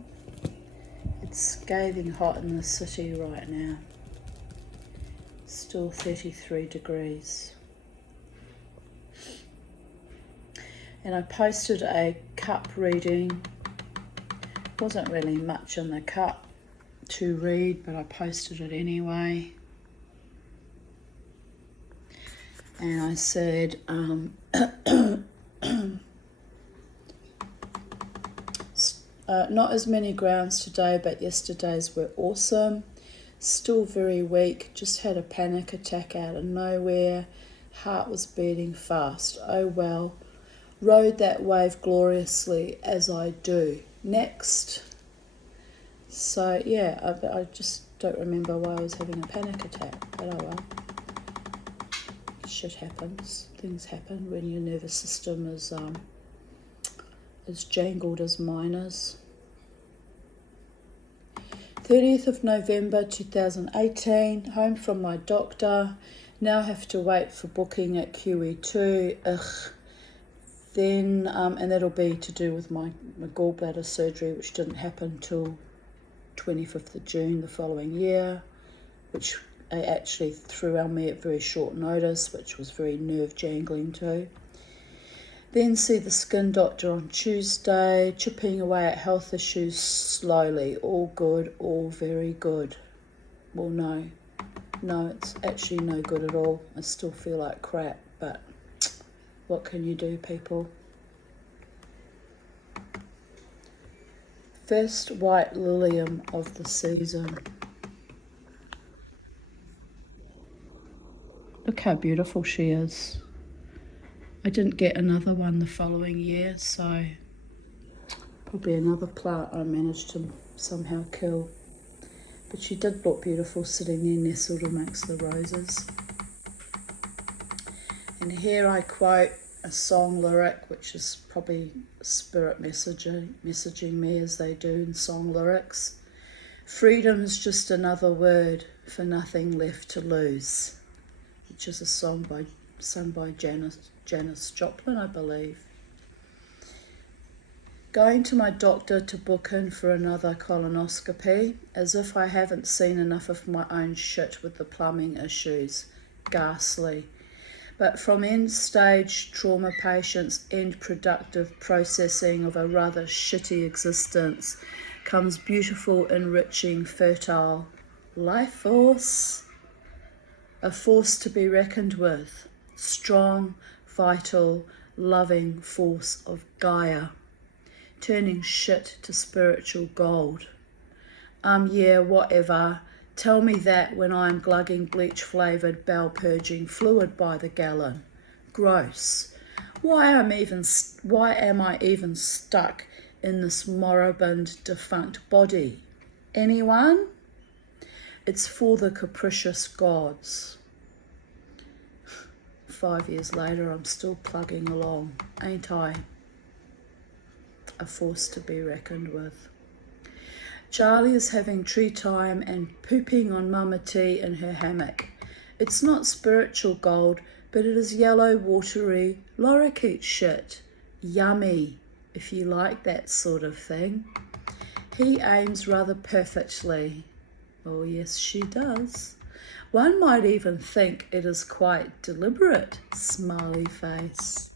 It's scathing hot in the city right now. Still 33 degrees. And I posted a cup reading. Wasn't really much in the cup to read, but I posted it anyway. And I said, not as many grounds today, but yesterday's were awesome. Still very weak, just had a panic attack out of nowhere. Heart was beating fast. Oh well. Rode that wave gloriously as I do. Next. So yeah, I just don't remember why I was having a panic attack, but oh well. Shit happens. Things happen when your nervous system is jangled as mine is. 30th of November 2018, home from my doctor. Now have to wait for booking at QE2. Ugh. Then, and that'll be to do with my gallbladder surgery, which didn't happen till 25th of June the following year, which they actually threw on me at very short notice, which was very nerve jangling too. Then see the skin doctor on Tuesday, chipping away at health issues slowly. All good, all very good. Well, no, it's actually no good at all. I still feel like crap, but what can you do, people? First white lilium of the season. Look how beautiful she is. I didn't get another one the following year, so probably another plant I managed to somehow kill. But she did look beautiful sitting there nestled amongst the roses. And here I quote a song lyric, which is probably spirit messaging me as they do in song lyrics. Freedom is just another word for nothing left to lose, which is a song sung by Janis Joplin, I believe. Going to my doctor to book in for another colonoscopy, as if I haven't seen enough of my own shit with the plumbing issues. Ghastly. But from end-stage trauma patients' end-productive processing of a rather shitty existence comes beautiful, enriching, fertile life force. A force to be reckoned with. Strong, vital, loving force of Gaia. Turning shit to spiritual gold. Yeah, whatever. Tell me that when I'm glugging bleach-flavoured, bowel-purging fluid by the gallon. Gross. Why am I even stuck in this moribund, defunct body? Anyone? It's for the capricious gods. 5 years later, I'm still plugging along, ain't I? A force to be reckoned with. Charlie is having tree time and pooping on Mama T in her hammock. It's not spiritual gold, but it is yellow, watery, lorikeet shit. Yummy, if you like that sort of thing. He aims rather perfectly. Oh yes, she does. One might even think it is quite deliberate. Smiley face.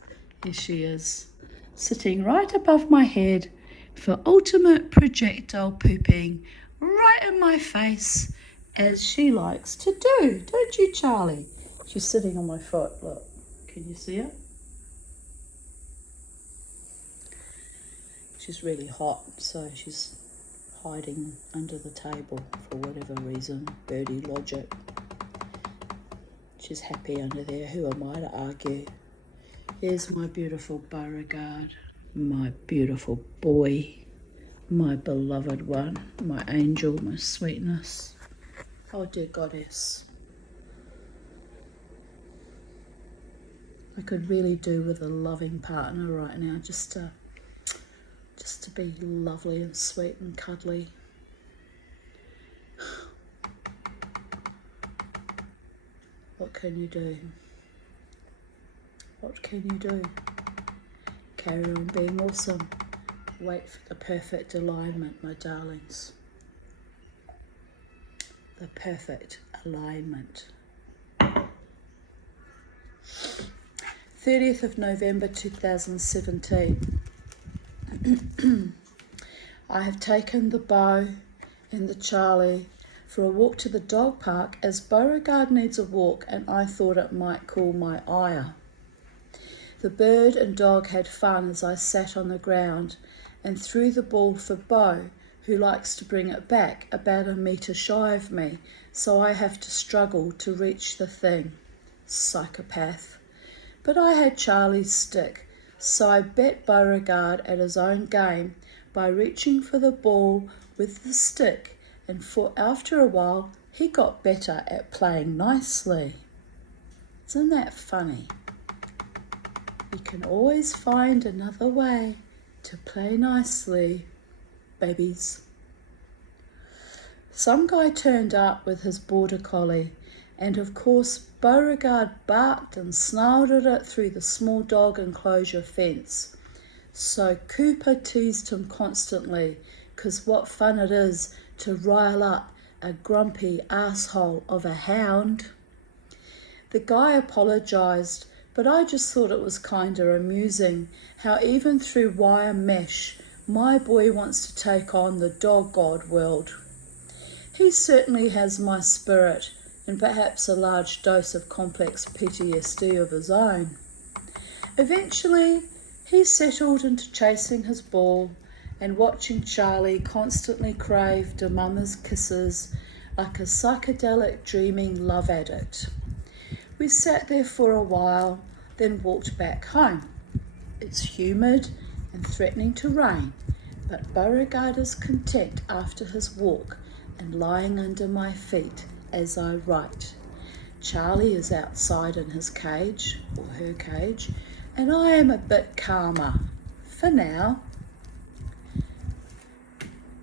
Here she is, sitting right above my head for ultimate projectile pooping right in my face, as she likes to do, don't you, Charlie? She's sitting on my foot, look. Can you see her? She's really hot, so she's hiding under the table for whatever reason, birdie logic. She's happy under there, who am I to argue? Here's my beautiful Beauregard, my beautiful boy, my beloved one, my angel, my sweetness. Oh dear goddess. I could really do with a loving partner right now, just to be lovely and sweet and cuddly. What can you do? What can you do? Carry on being awesome. Wait for the perfect alignment, my darlings. The perfect alignment. 30th of November 2017. I have taken the Beau and the Charlie for a walk to the dog park as Beauregard needs a walk and I thought it might cool my ire. The bird and dog had fun as I sat on the ground and threw the ball for Beau, who likes to bring it back about a metre shy of me, so I have to struggle to reach the thing. Psychopath. But I had Charlie's stick, so I bet Beauregard at his own game by reaching for the ball with the stick, and after a while he got better at playing nicely. Isn't that funny? You can always find another way to play nicely, babies. Some guy turned up with his border collie, and of course Beauregard barked and snarled at it through the small dog enclosure fence. So Cooper teased him constantly, 'cause what fun it is to rile up a grumpy asshole of a hound. The guy apologised, but I just thought it was kinda amusing how even through wire mesh, my boy wants to take on the dog god world. He certainly has my spirit and perhaps a large dose of complex PTSD of his own. Eventually, he settled into chasing his ball and watching Charlie constantly crave a mama's kisses like a psychedelic dreaming love addict. We sat there for a while, then walked back home. It's humid and threatening to rain, but Beauregard is content after his walk and lying under my feet as I write. Charlie is outside in his cage, or her cage, and I am a bit calmer, for now.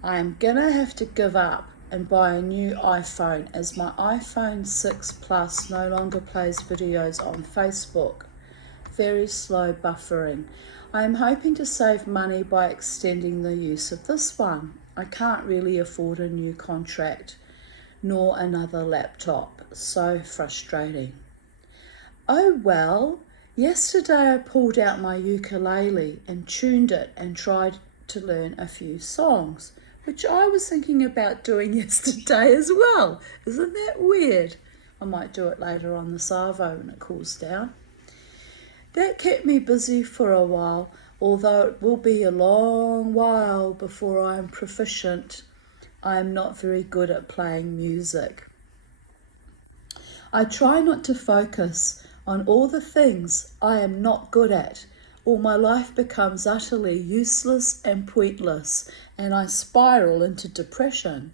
I am gonna have to give up and buy a new iPhone as my iPhone 6 Plus no longer plays videos on Facebook. Very slow buffering. I am hoping to save money by extending the use of this one. I can't really afford a new contract, nor another laptop. So frustrating. Oh well, yesterday I pulled out my ukulele and tuned it and tried to learn a few songs, which I was thinking about doing yesterday as well. Isn't that weird? I might do it later on the Savo when it cools down. That kept me busy for a while, although it will be a long while before I am proficient. I am not very good at playing music. I try not to focus on all the things I am not good at, or my life becomes utterly useless and pointless, and I spiral into depression.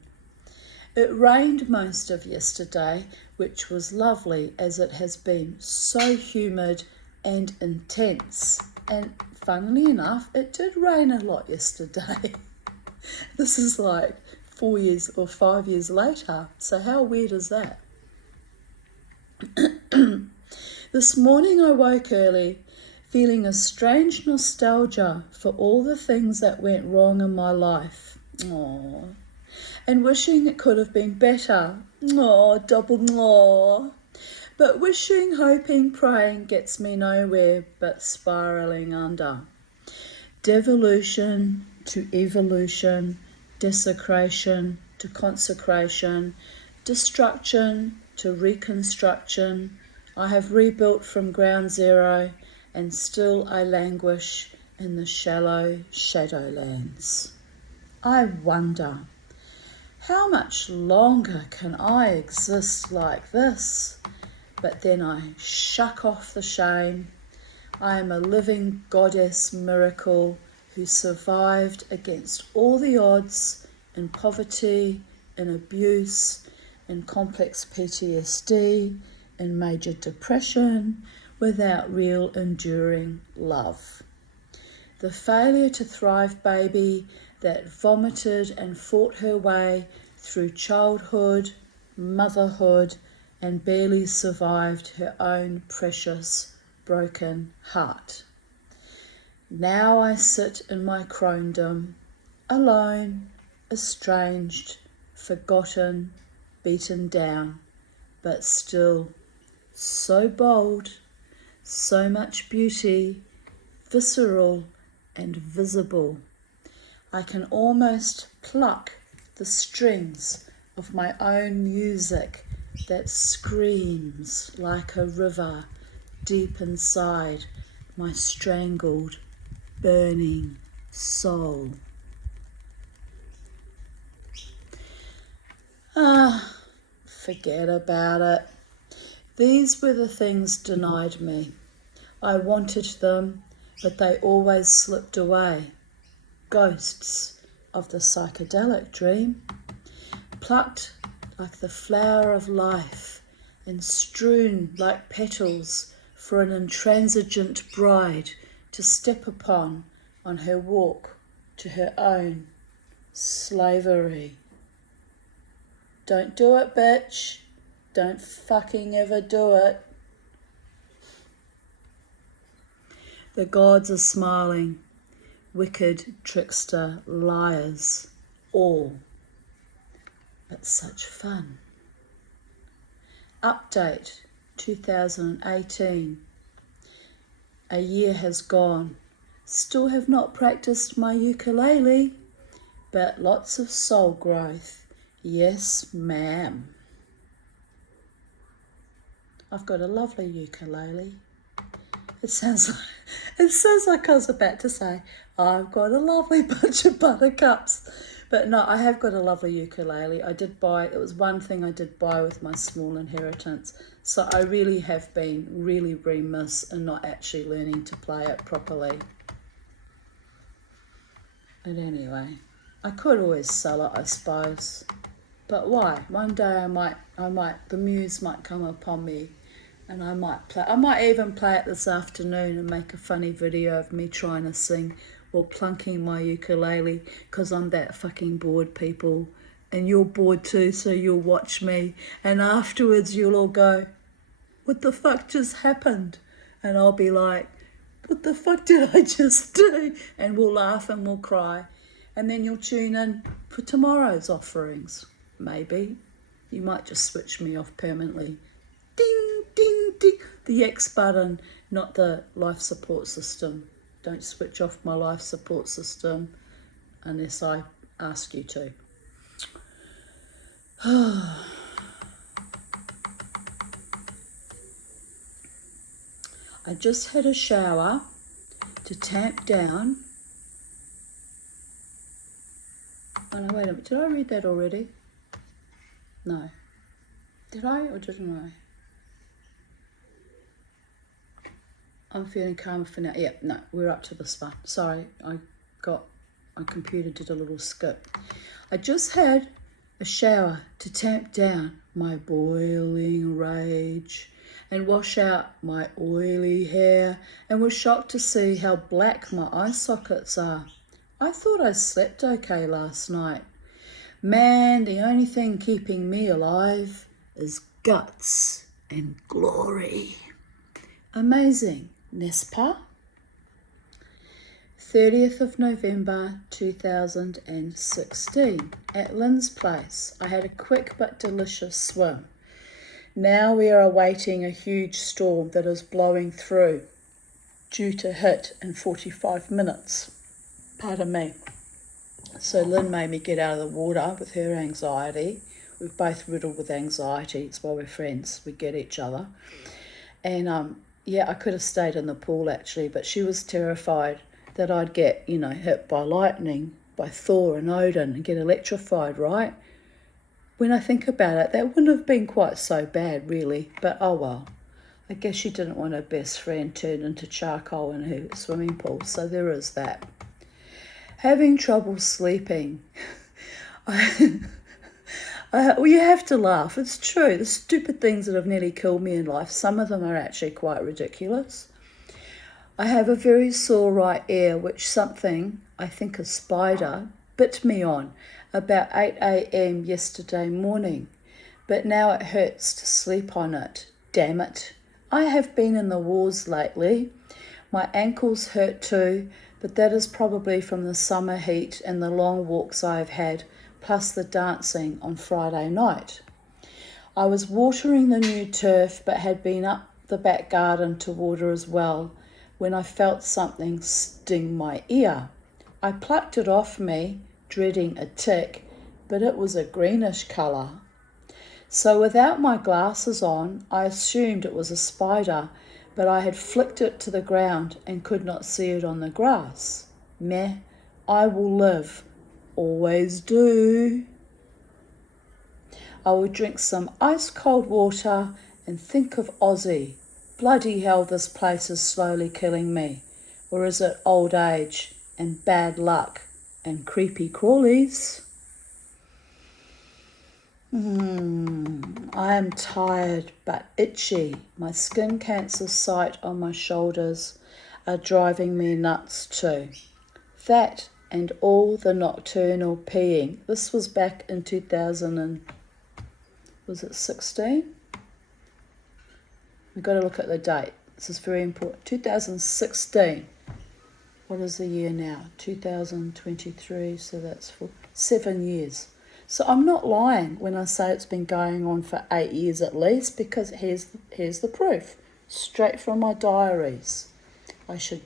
It rained most of yesterday, which was lovely as it has been so humid and intense. And funnily enough, it did rain a lot yesterday. This is like 4 years or 5 years later, so how weird is that? This morning I woke early, feeling a strange nostalgia for all the things that went wrong in my life. Aww. And wishing it could have been better. Aww, double aww. But wishing, hoping, praying gets me nowhere but spiralling under. Devolution to evolution, desecration to consecration, destruction to reconstruction. I have rebuilt from ground zero, and still I languish in the shallow shadowlands. I wonder, how much longer can I exist like this? But then I shuck off the shame. I am a living goddess miracle who survived against all the odds in poverty, in abuse, in complex PTSD, in major depression, without real enduring love. The failure to thrive baby that vomited and fought her way through childhood, motherhood, and barely survived her own precious broken heart. Now I sit in my crondom, alone, estranged, forgotten, beaten down, but still so bold, so much beauty, visceral and visible. I can almost pluck the strings of my own music that screams like a river deep inside my strangled, burning soul. Forget about it. These were the things denied me. I wanted them, but they always slipped away. Ghosts of the psychedelic dream, plucked like the flower of life and strewn like petals for an intransigent bride to step upon on her walk to her own slavery. Don't do it, bitch. Don't fucking ever do it. The gods are smiling, wicked trickster liars, all. But such fun. Update 2018. A year has gone. Still have not practiced my ukulele, but lots of soul growth. Yes, ma'am. I've got a lovely ukulele. It sounds like I was about to say, I've got a lovely bunch of buttercups. But no, I have got a lovely ukulele. It was one thing I did buy with my small inheritance. So I really have been really remiss in not actually learning to play it properly. But anyway, I could always sell it, I suppose. But why? One day the muse might come upon me and I might even play it this afternoon and make a funny video of me trying to sing or plunking my ukulele because I'm that fucking bored, people. And you're bored too, so you'll watch me. And afterwards you'll all go, what the fuck just happened? And I'll be like, what the fuck did I just do? And we'll laugh and we'll cry. And then you'll tune in for tomorrow's offerings. Maybe. You might just switch me off permanently. Ding, ding, ding. The X button, not the life support system. Don't switch off my life support system unless I ask you to. I just had a shower to tamp down. Oh no, wait a minute. Did I read that already? No. Did I or didn't I? I'm feeling calmer for now. Yeah, no, we're up to this one. Sorry, my computer did a little skip. I just had a shower to tamp down my boiling rage and wash out my oily hair, and was shocked to see how black my eye sockets are. I thought I slept okay last night. Man, the only thing keeping me alive is guts and glory. Amazing, n'est-ce pas? 30th of November 2016 at Lynn's place. I had a quick but delicious swim. Now we are awaiting a huge storm that is blowing through, due to hit in 45 minutes. Pardon me. So Lynn made me get out of the water with her anxiety. We're both riddled with anxiety. It's why we're friends. We get each other. And I could have stayed in the pool actually, but she was terrified that I'd get, hit by lightning, by Thor and Odin and get electrified, right? When I think about it, that wouldn't have been quite so bad, really. But oh well. I guess she didn't want her best friend turned into charcoal in her swimming pool, so there is that. Having trouble sleeping. Well, you have to laugh. It's true. The stupid things that have nearly killed me in life, some of them are actually quite ridiculous. I have a very sore right ear, which something, I think a spider, bit me on about 8 a.m. yesterday morning. but now it hurts to sleep on it. Damn it. I have been in the wars lately. My ankles hurt too, but that is probably from the summer heat and the long walks I have had, plus the dancing on Friday night. I was watering the new turf, but had been up the back garden to water as well, when I felt something sting my ear. I plucked it off me, dreading a tick, but it was a greenish colour. So without my glasses on, I assumed it was a spider, but I had flicked it to the ground and could not see it on the grass. Meh, I will live. Always do. I will drink some ice-cold water and think of Aussie. Bloody hell, this place is slowly killing me. Or is it old age and bad luck and creepy crawlies? I am tired but itchy. My skin cancer site on my shoulders are driving me nuts too. That and all the nocturnal peeing. This was back in 2016? We've got to look at the date. This is very important. 2016. What is the year now? 2023, so that's for 7 years. So I'm not lying when I say it's been going on for 8 years at least, because here's the proof, straight from my diaries. I should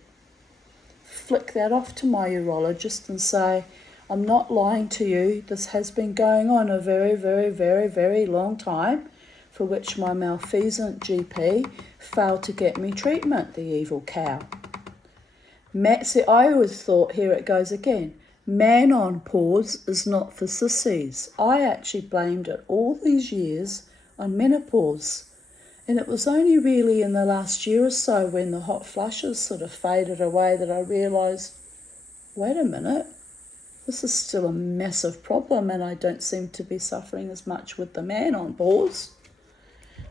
flick that off to my urologist and say, I'm not lying to you, this has been going on a very, very, very, very long time, for which my malfeasant GP failed to get me treatment, the evil cow. See, I always thought, here it goes again, menopause is not for sissies. I actually blamed it all these years on menopause. And it was only really in the last year or so, when the hot flushes sort of faded away, that I realised, wait a minute, this is still a massive problem, and I don't seem to be suffering as much with the menopause.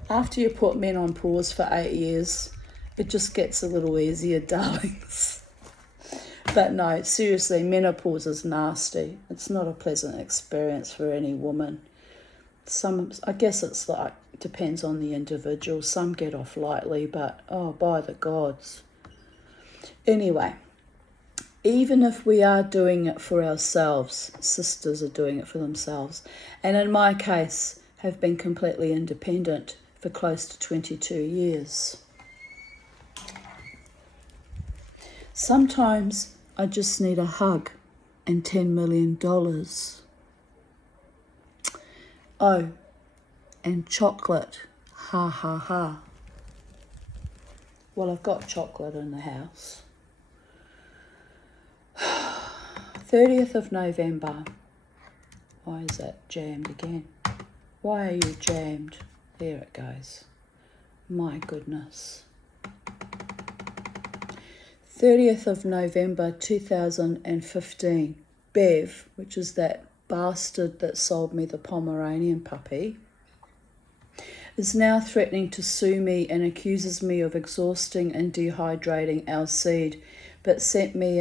After you put men on pause for 8 years, it just gets a little easier, darlings. But no, seriously, menopause is nasty. It's not a pleasant experience for any woman. I guess it's like, depends on the individual. Some get off lightly, but oh, by the gods. Anyway, even if we are doing it for ourselves, sisters are doing it for themselves, and in my case, have been completely independent for close to 22 years. Sometimes I just need a hug and $10 million. Oh, and chocolate. Ha ha ha. Well, I've got chocolate in the house. 30th of November. Why is that jammed again? Why are you jammed? There it goes. My goodness. 30th of November 2015, Bev, which is that bastard that sold me the Pomeranian puppy, is now threatening to sue me and accuses me of exhausting and dehydrating our seed, but sent me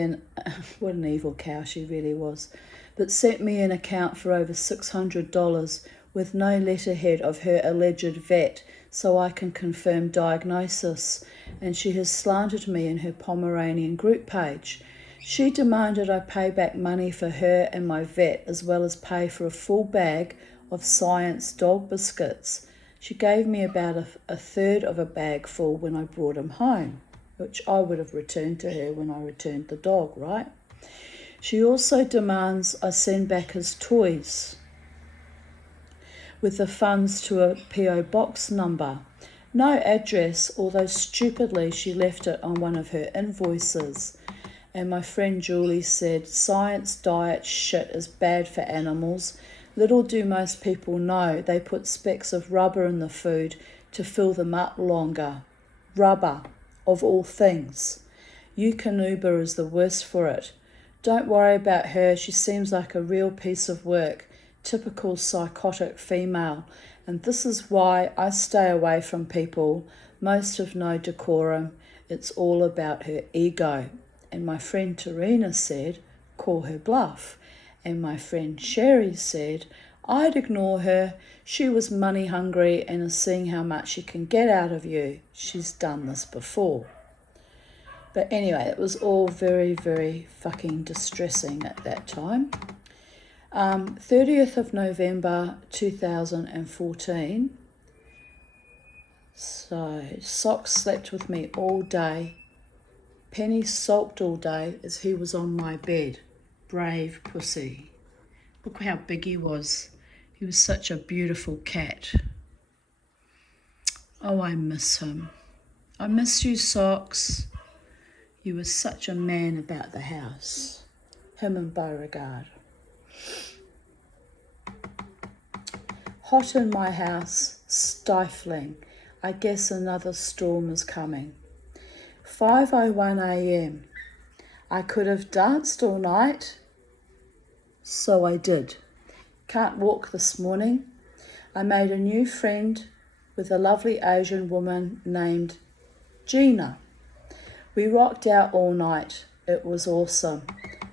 what an evil cow she really was, but sent me an account for over $600 with no letterhead of her alleged vet, so I can confirm diagnosis, and she has slandered me in her Pomeranian group page. She demanded I pay back money for her and my vet, as well as pay for a full bag of Science dog biscuits. She gave me about a third of a bag full when I brought him home, which I would have returned to her when I returned the dog, right? She also demands I send back his toys with the funds to a P.O. box number. No address, although stupidly she left it on one of her invoices. And my friend Julie said, Science diet shit is bad for animals. Little do most people know they put specks of rubber in the food to fill them up longer. Rubber, of all things. Eukanuba is the worst for it. Don't worry about her, she seems like a real piece of work. Typical psychotic female, and this is why I stay away from people. Most have no decorum. It's all about her ego. And my friend Tarina said, call her bluff. And my friend Sherry said, I'd ignore her. She was money hungry and is seeing how much she can get out of you. She's done this before. But anyway, it was all very, very fucking distressing at that time. 30th of November 2014. So Socks slept with me all day. Penny sulked all day as he was on my bed. Brave pussy. Look how big he was. He was such a beautiful cat. Oh, I miss him. I miss you, Socks. You were such a man about the house. Him and Beauregard. Hot in my house, stifling. I guess another storm is coming. 5:01 a.m. I could have danced all night, so I did. Can't walk this morning. I made a new friend with a lovely Asian woman named Gina. We rocked out all night. It was awesome.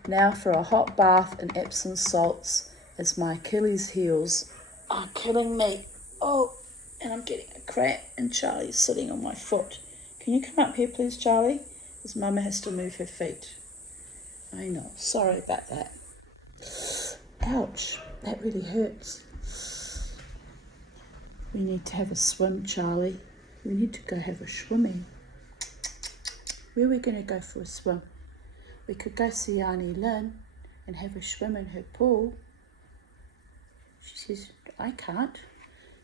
Now for a hot bath and Epsom salts as my Achilles heels are killing me. Oh, and I'm getting a cramp and Charlie's sitting on my foot. Can you come up here please, Charlie? Because Mama has to move her feet. I know, sorry about that. Ouch, that really hurts. We need to have a swim, Charlie. We need to go have a swimming. Where are we going to go for a swim? We could go see Auntie Lynn and have a swim in her pool. She says, I can't.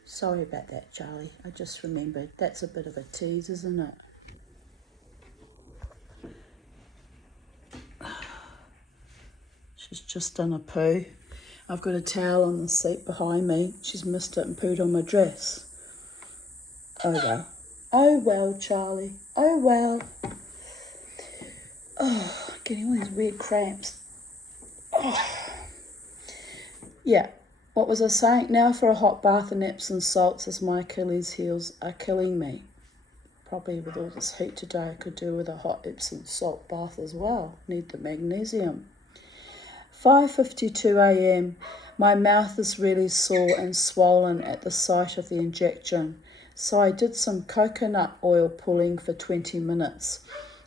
Sorry about that, Charlie. I just remembered. That's a bit of a tease, isn't it? She's just done a poo. I've got a towel on the seat behind me. She's missed it and pooed on my dress. Oh well. Oh well, Charlie. Oh well. Oh, getting all these weird cramps. Oh. Yeah, what was I saying? Now for a hot bath and Epsom salts as my Achilles heels are killing me. Probably with all this heat today, I could do with a hot Epsom salt bath as well. Need the magnesium. 5:52 a.m. My mouth is really sore and swollen at the sight of the injection, so I did some coconut oil pulling for 20 minutes.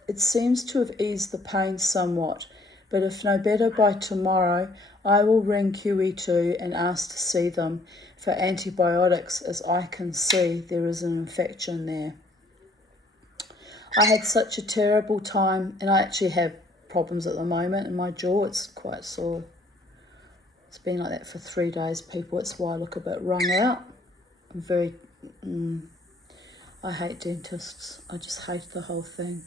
It seems to have eased the pain somewhat, but if no better by tomorrow, I will ring QE2 and ask to see them for antibiotics, as I can see there is an infection there. I had such a terrible time, and I actually have problems at the moment in my jaw. It's quite sore. It's been like that for 3 days, people. It's why I look a bit wrung out. I'm very... I hate dentists. I just hate the whole thing.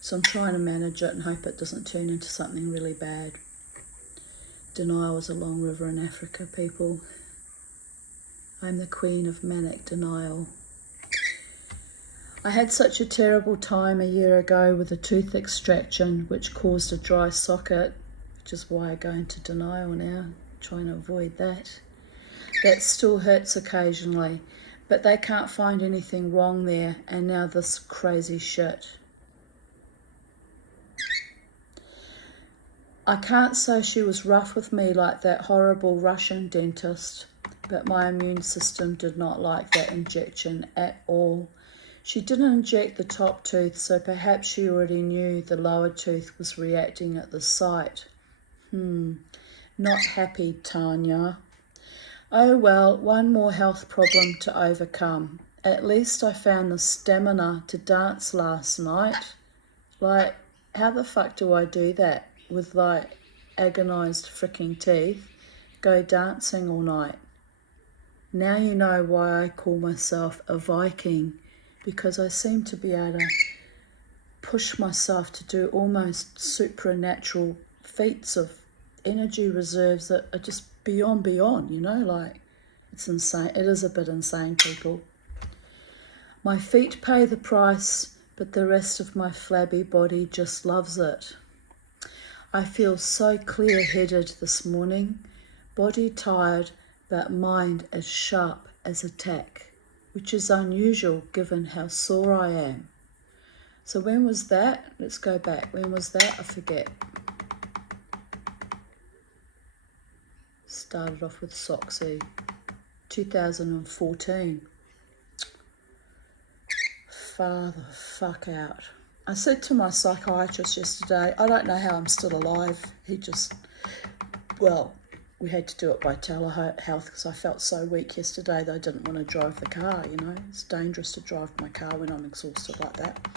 So I'm trying to manage it and hope it doesn't turn into something really bad. Denial is a long river in Africa, people. I'm the queen of manic denial. I had such a terrible time a year ago with a tooth extraction which caused a dry socket, which is why I go into denial now, trying to avoid that. That still hurts occasionally, but they can't find anything wrong there, and now this crazy shit. I can't say she was rough with me like that horrible Russian dentist, but my immune system did not like that injection at all. She didn't inject the top tooth, so perhaps she already knew the lower tooth was reacting at the site. Not happy, Tanya. Oh well, one more health problem to overcome. At least I found the stamina to dance last night. Like, how the fuck do I do that? With like agonised freaking teeth, go dancing all night. Now you know why I call myself a Viking, because I seem to be able to push myself to do almost supernatural feats of energy reserves that are just beyond, you know, like it's insane. It is a bit insane, people. My feet pay the price, but the rest of my flabby body just loves it. I feel so clear-headed this morning, body tired, but mind as sharp as a tack, which is unusual given how sore I am. So when was that? Let's go back. When was that? I forget. started off with Soxy, 2014. Far the fuck out. I said to my psychiatrist yesterday, I don't know how I'm still alive. Well, we had to do it by telehealth because I felt so weak yesterday that I didn't want to drive the car, you know. It's dangerous to drive my car when I'm exhausted like that.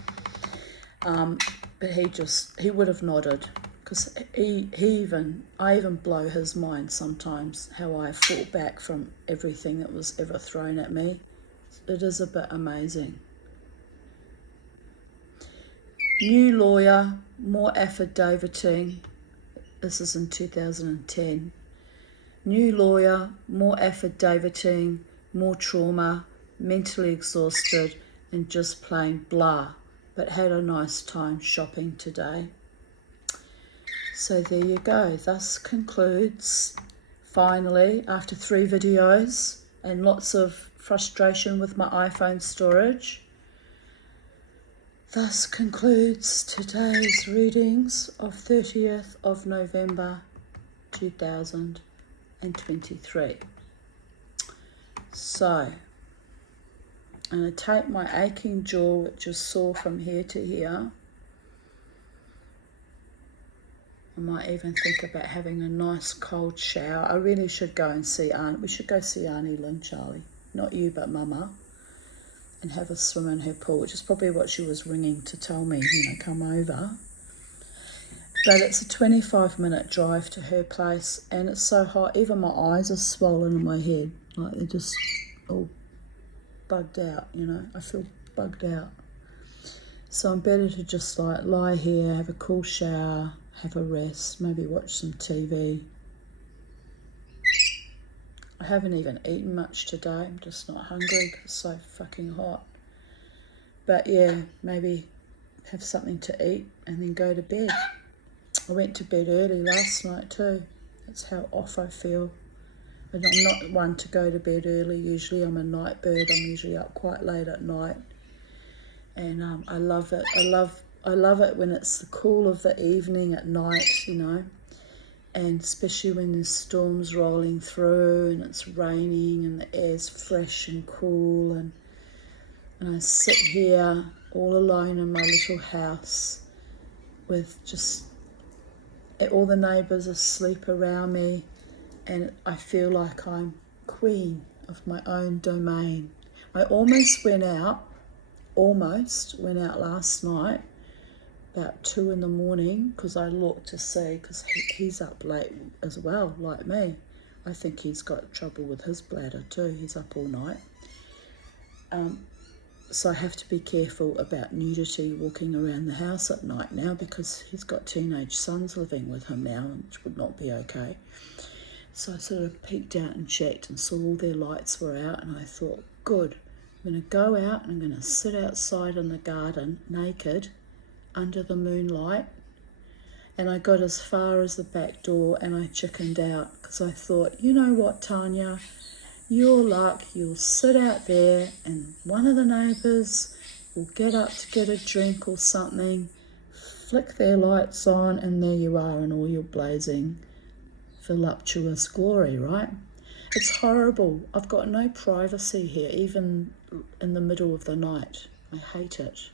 But he would have nodded, because I even blow his mind sometimes, how I fought back from everything that was ever thrown at me. It is a bit amazing. New lawyer, more affidaviting. This is in 2010. New lawyer, more affidaviting, more trauma, mentally exhausted, and just plain blah, but had a nice time shopping today. So there you go. Thus concludes, finally, after 3 videos and lots of frustration with my iPhone storage, thus concludes today's readings of 30th of November 2023. So, I'm going to take my aching jaw, which is sore from here to here. I might even think about having a nice cold shower. I really should go and see Aunt. We should go see Auntie Lynn, Charlie. Not you, but Mama. And have a swim in her pool, which is probably what she was ringing to tell me, come over. But it's a 25-minute drive to her place, and it's so hot. Even my eyes are swollen in my head. Like they're just all bugged out, I feel bugged out. So I'm better to just lie here, have a cool shower, have a rest, maybe watch some TV. I haven't even eaten much today. I'm just not hungry because it's so fucking hot. But yeah, maybe have something to eat and then go to bed. I went to bed early last night too. That's how off I feel. And I'm not one to go to bed early. Usually I'm a night bird. I'm usually up quite late at night. And I love it. I love it when it's the cool of the evening at night, and especially when there's storms rolling through and it's raining and the air's fresh and cool, and I sit here all alone in my little house with just all the neighbours asleep around me, and I feel like I'm queen of my own domain. I almost went out last night about 2 a.m, because I looked to see, because he's up late as well, like me. I think he's got trouble with his bladder too. He's up all night. So I have to be careful about nudity walking around the house at night now, because he's got teenage sons living with him now, which would not be okay. So I sort of peeked out and checked and saw all their lights were out, and I thought, good, I'm going to go out and I'm going to sit outside in the garden naked under the moonlight. And I got as far as the back door and I chickened out, because I thought, you know what, Tanya, your luck, you'll sit out there and one of the neighbours will get up to get a drink or something, flick their lights on, and there you are in all your blazing voluptuous glory, right? It's horrible. I've got no privacy here, even in the middle of the night. I hate it.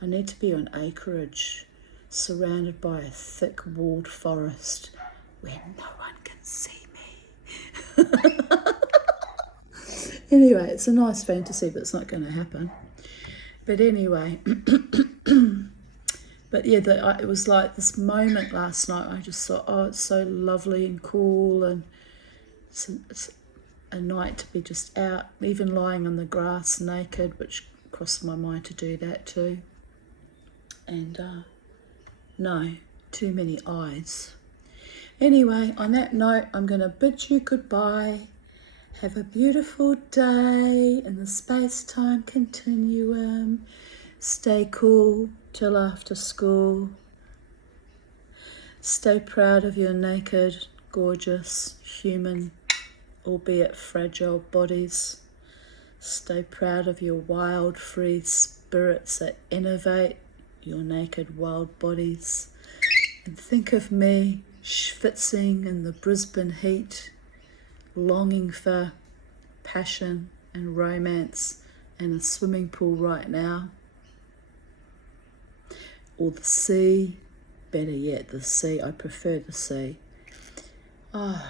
I need to be on acreage, surrounded by a thick walled forest where no one can see me. Anyway, it's a nice fantasy, but it's not going to happen. But anyway, but yeah, it was like this moment last night. I just thought, oh, it's so lovely and cool, and it's a night to be just out, even lying on the grass naked, which crossed my mind to do that too. And no, too many eyes. Anyway, on that note, I'm going to bid you goodbye. Have a beautiful day in the space-time continuum. Stay cool till after school. Stay proud of your naked, gorgeous, human, albeit fragile bodies. Stay proud of your wild, free spirits that innovate your naked, wild bodies. And think of me schwitzing in the Brisbane heat, longing for passion and romance and a swimming pool right now. Or the sea. Better yet, the sea. I prefer the sea. Oh,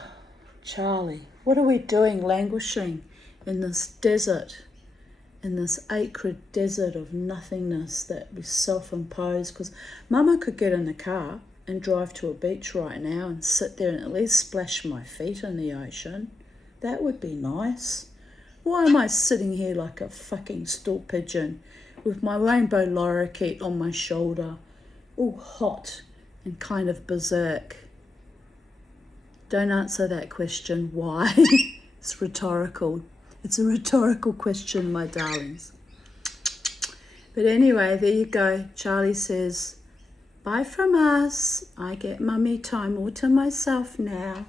Charlie, what are we doing languishing in this desert, in this acrid desert of nothingness that we self-impose? Because Mama could get in the car and drive to a beach right now and sit there and at least splash my feet in the ocean. That would be nice. Why am I sitting here like a fucking stool pigeon with my rainbow lorikeet on my shoulder, all hot and kind of berserk? Don't answer that question. Why? It's rhetorical. It's a rhetorical question, my darlings. But anyway, there you go. Charlie says, bye from us. I get mummy time all to myself now.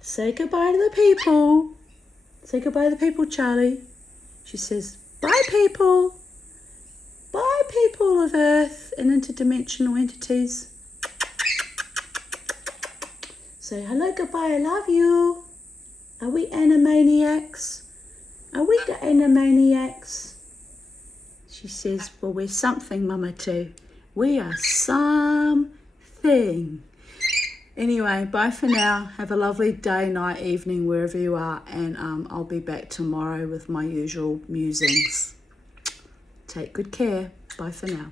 Say goodbye to the people. Say goodbye to the people, Charlie. She says, bye people. Bye people of Earth and interdimensional entities. Say hello, goodbye, I love you. Are we animaniacs? Are we the animaniacs? She says, well, we're something, Mama too. We are something. Anyway, bye for now. Have a lovely day, night, evening, wherever you are. And I'll be back tomorrow with my usual musings. Take good care. Bye for now.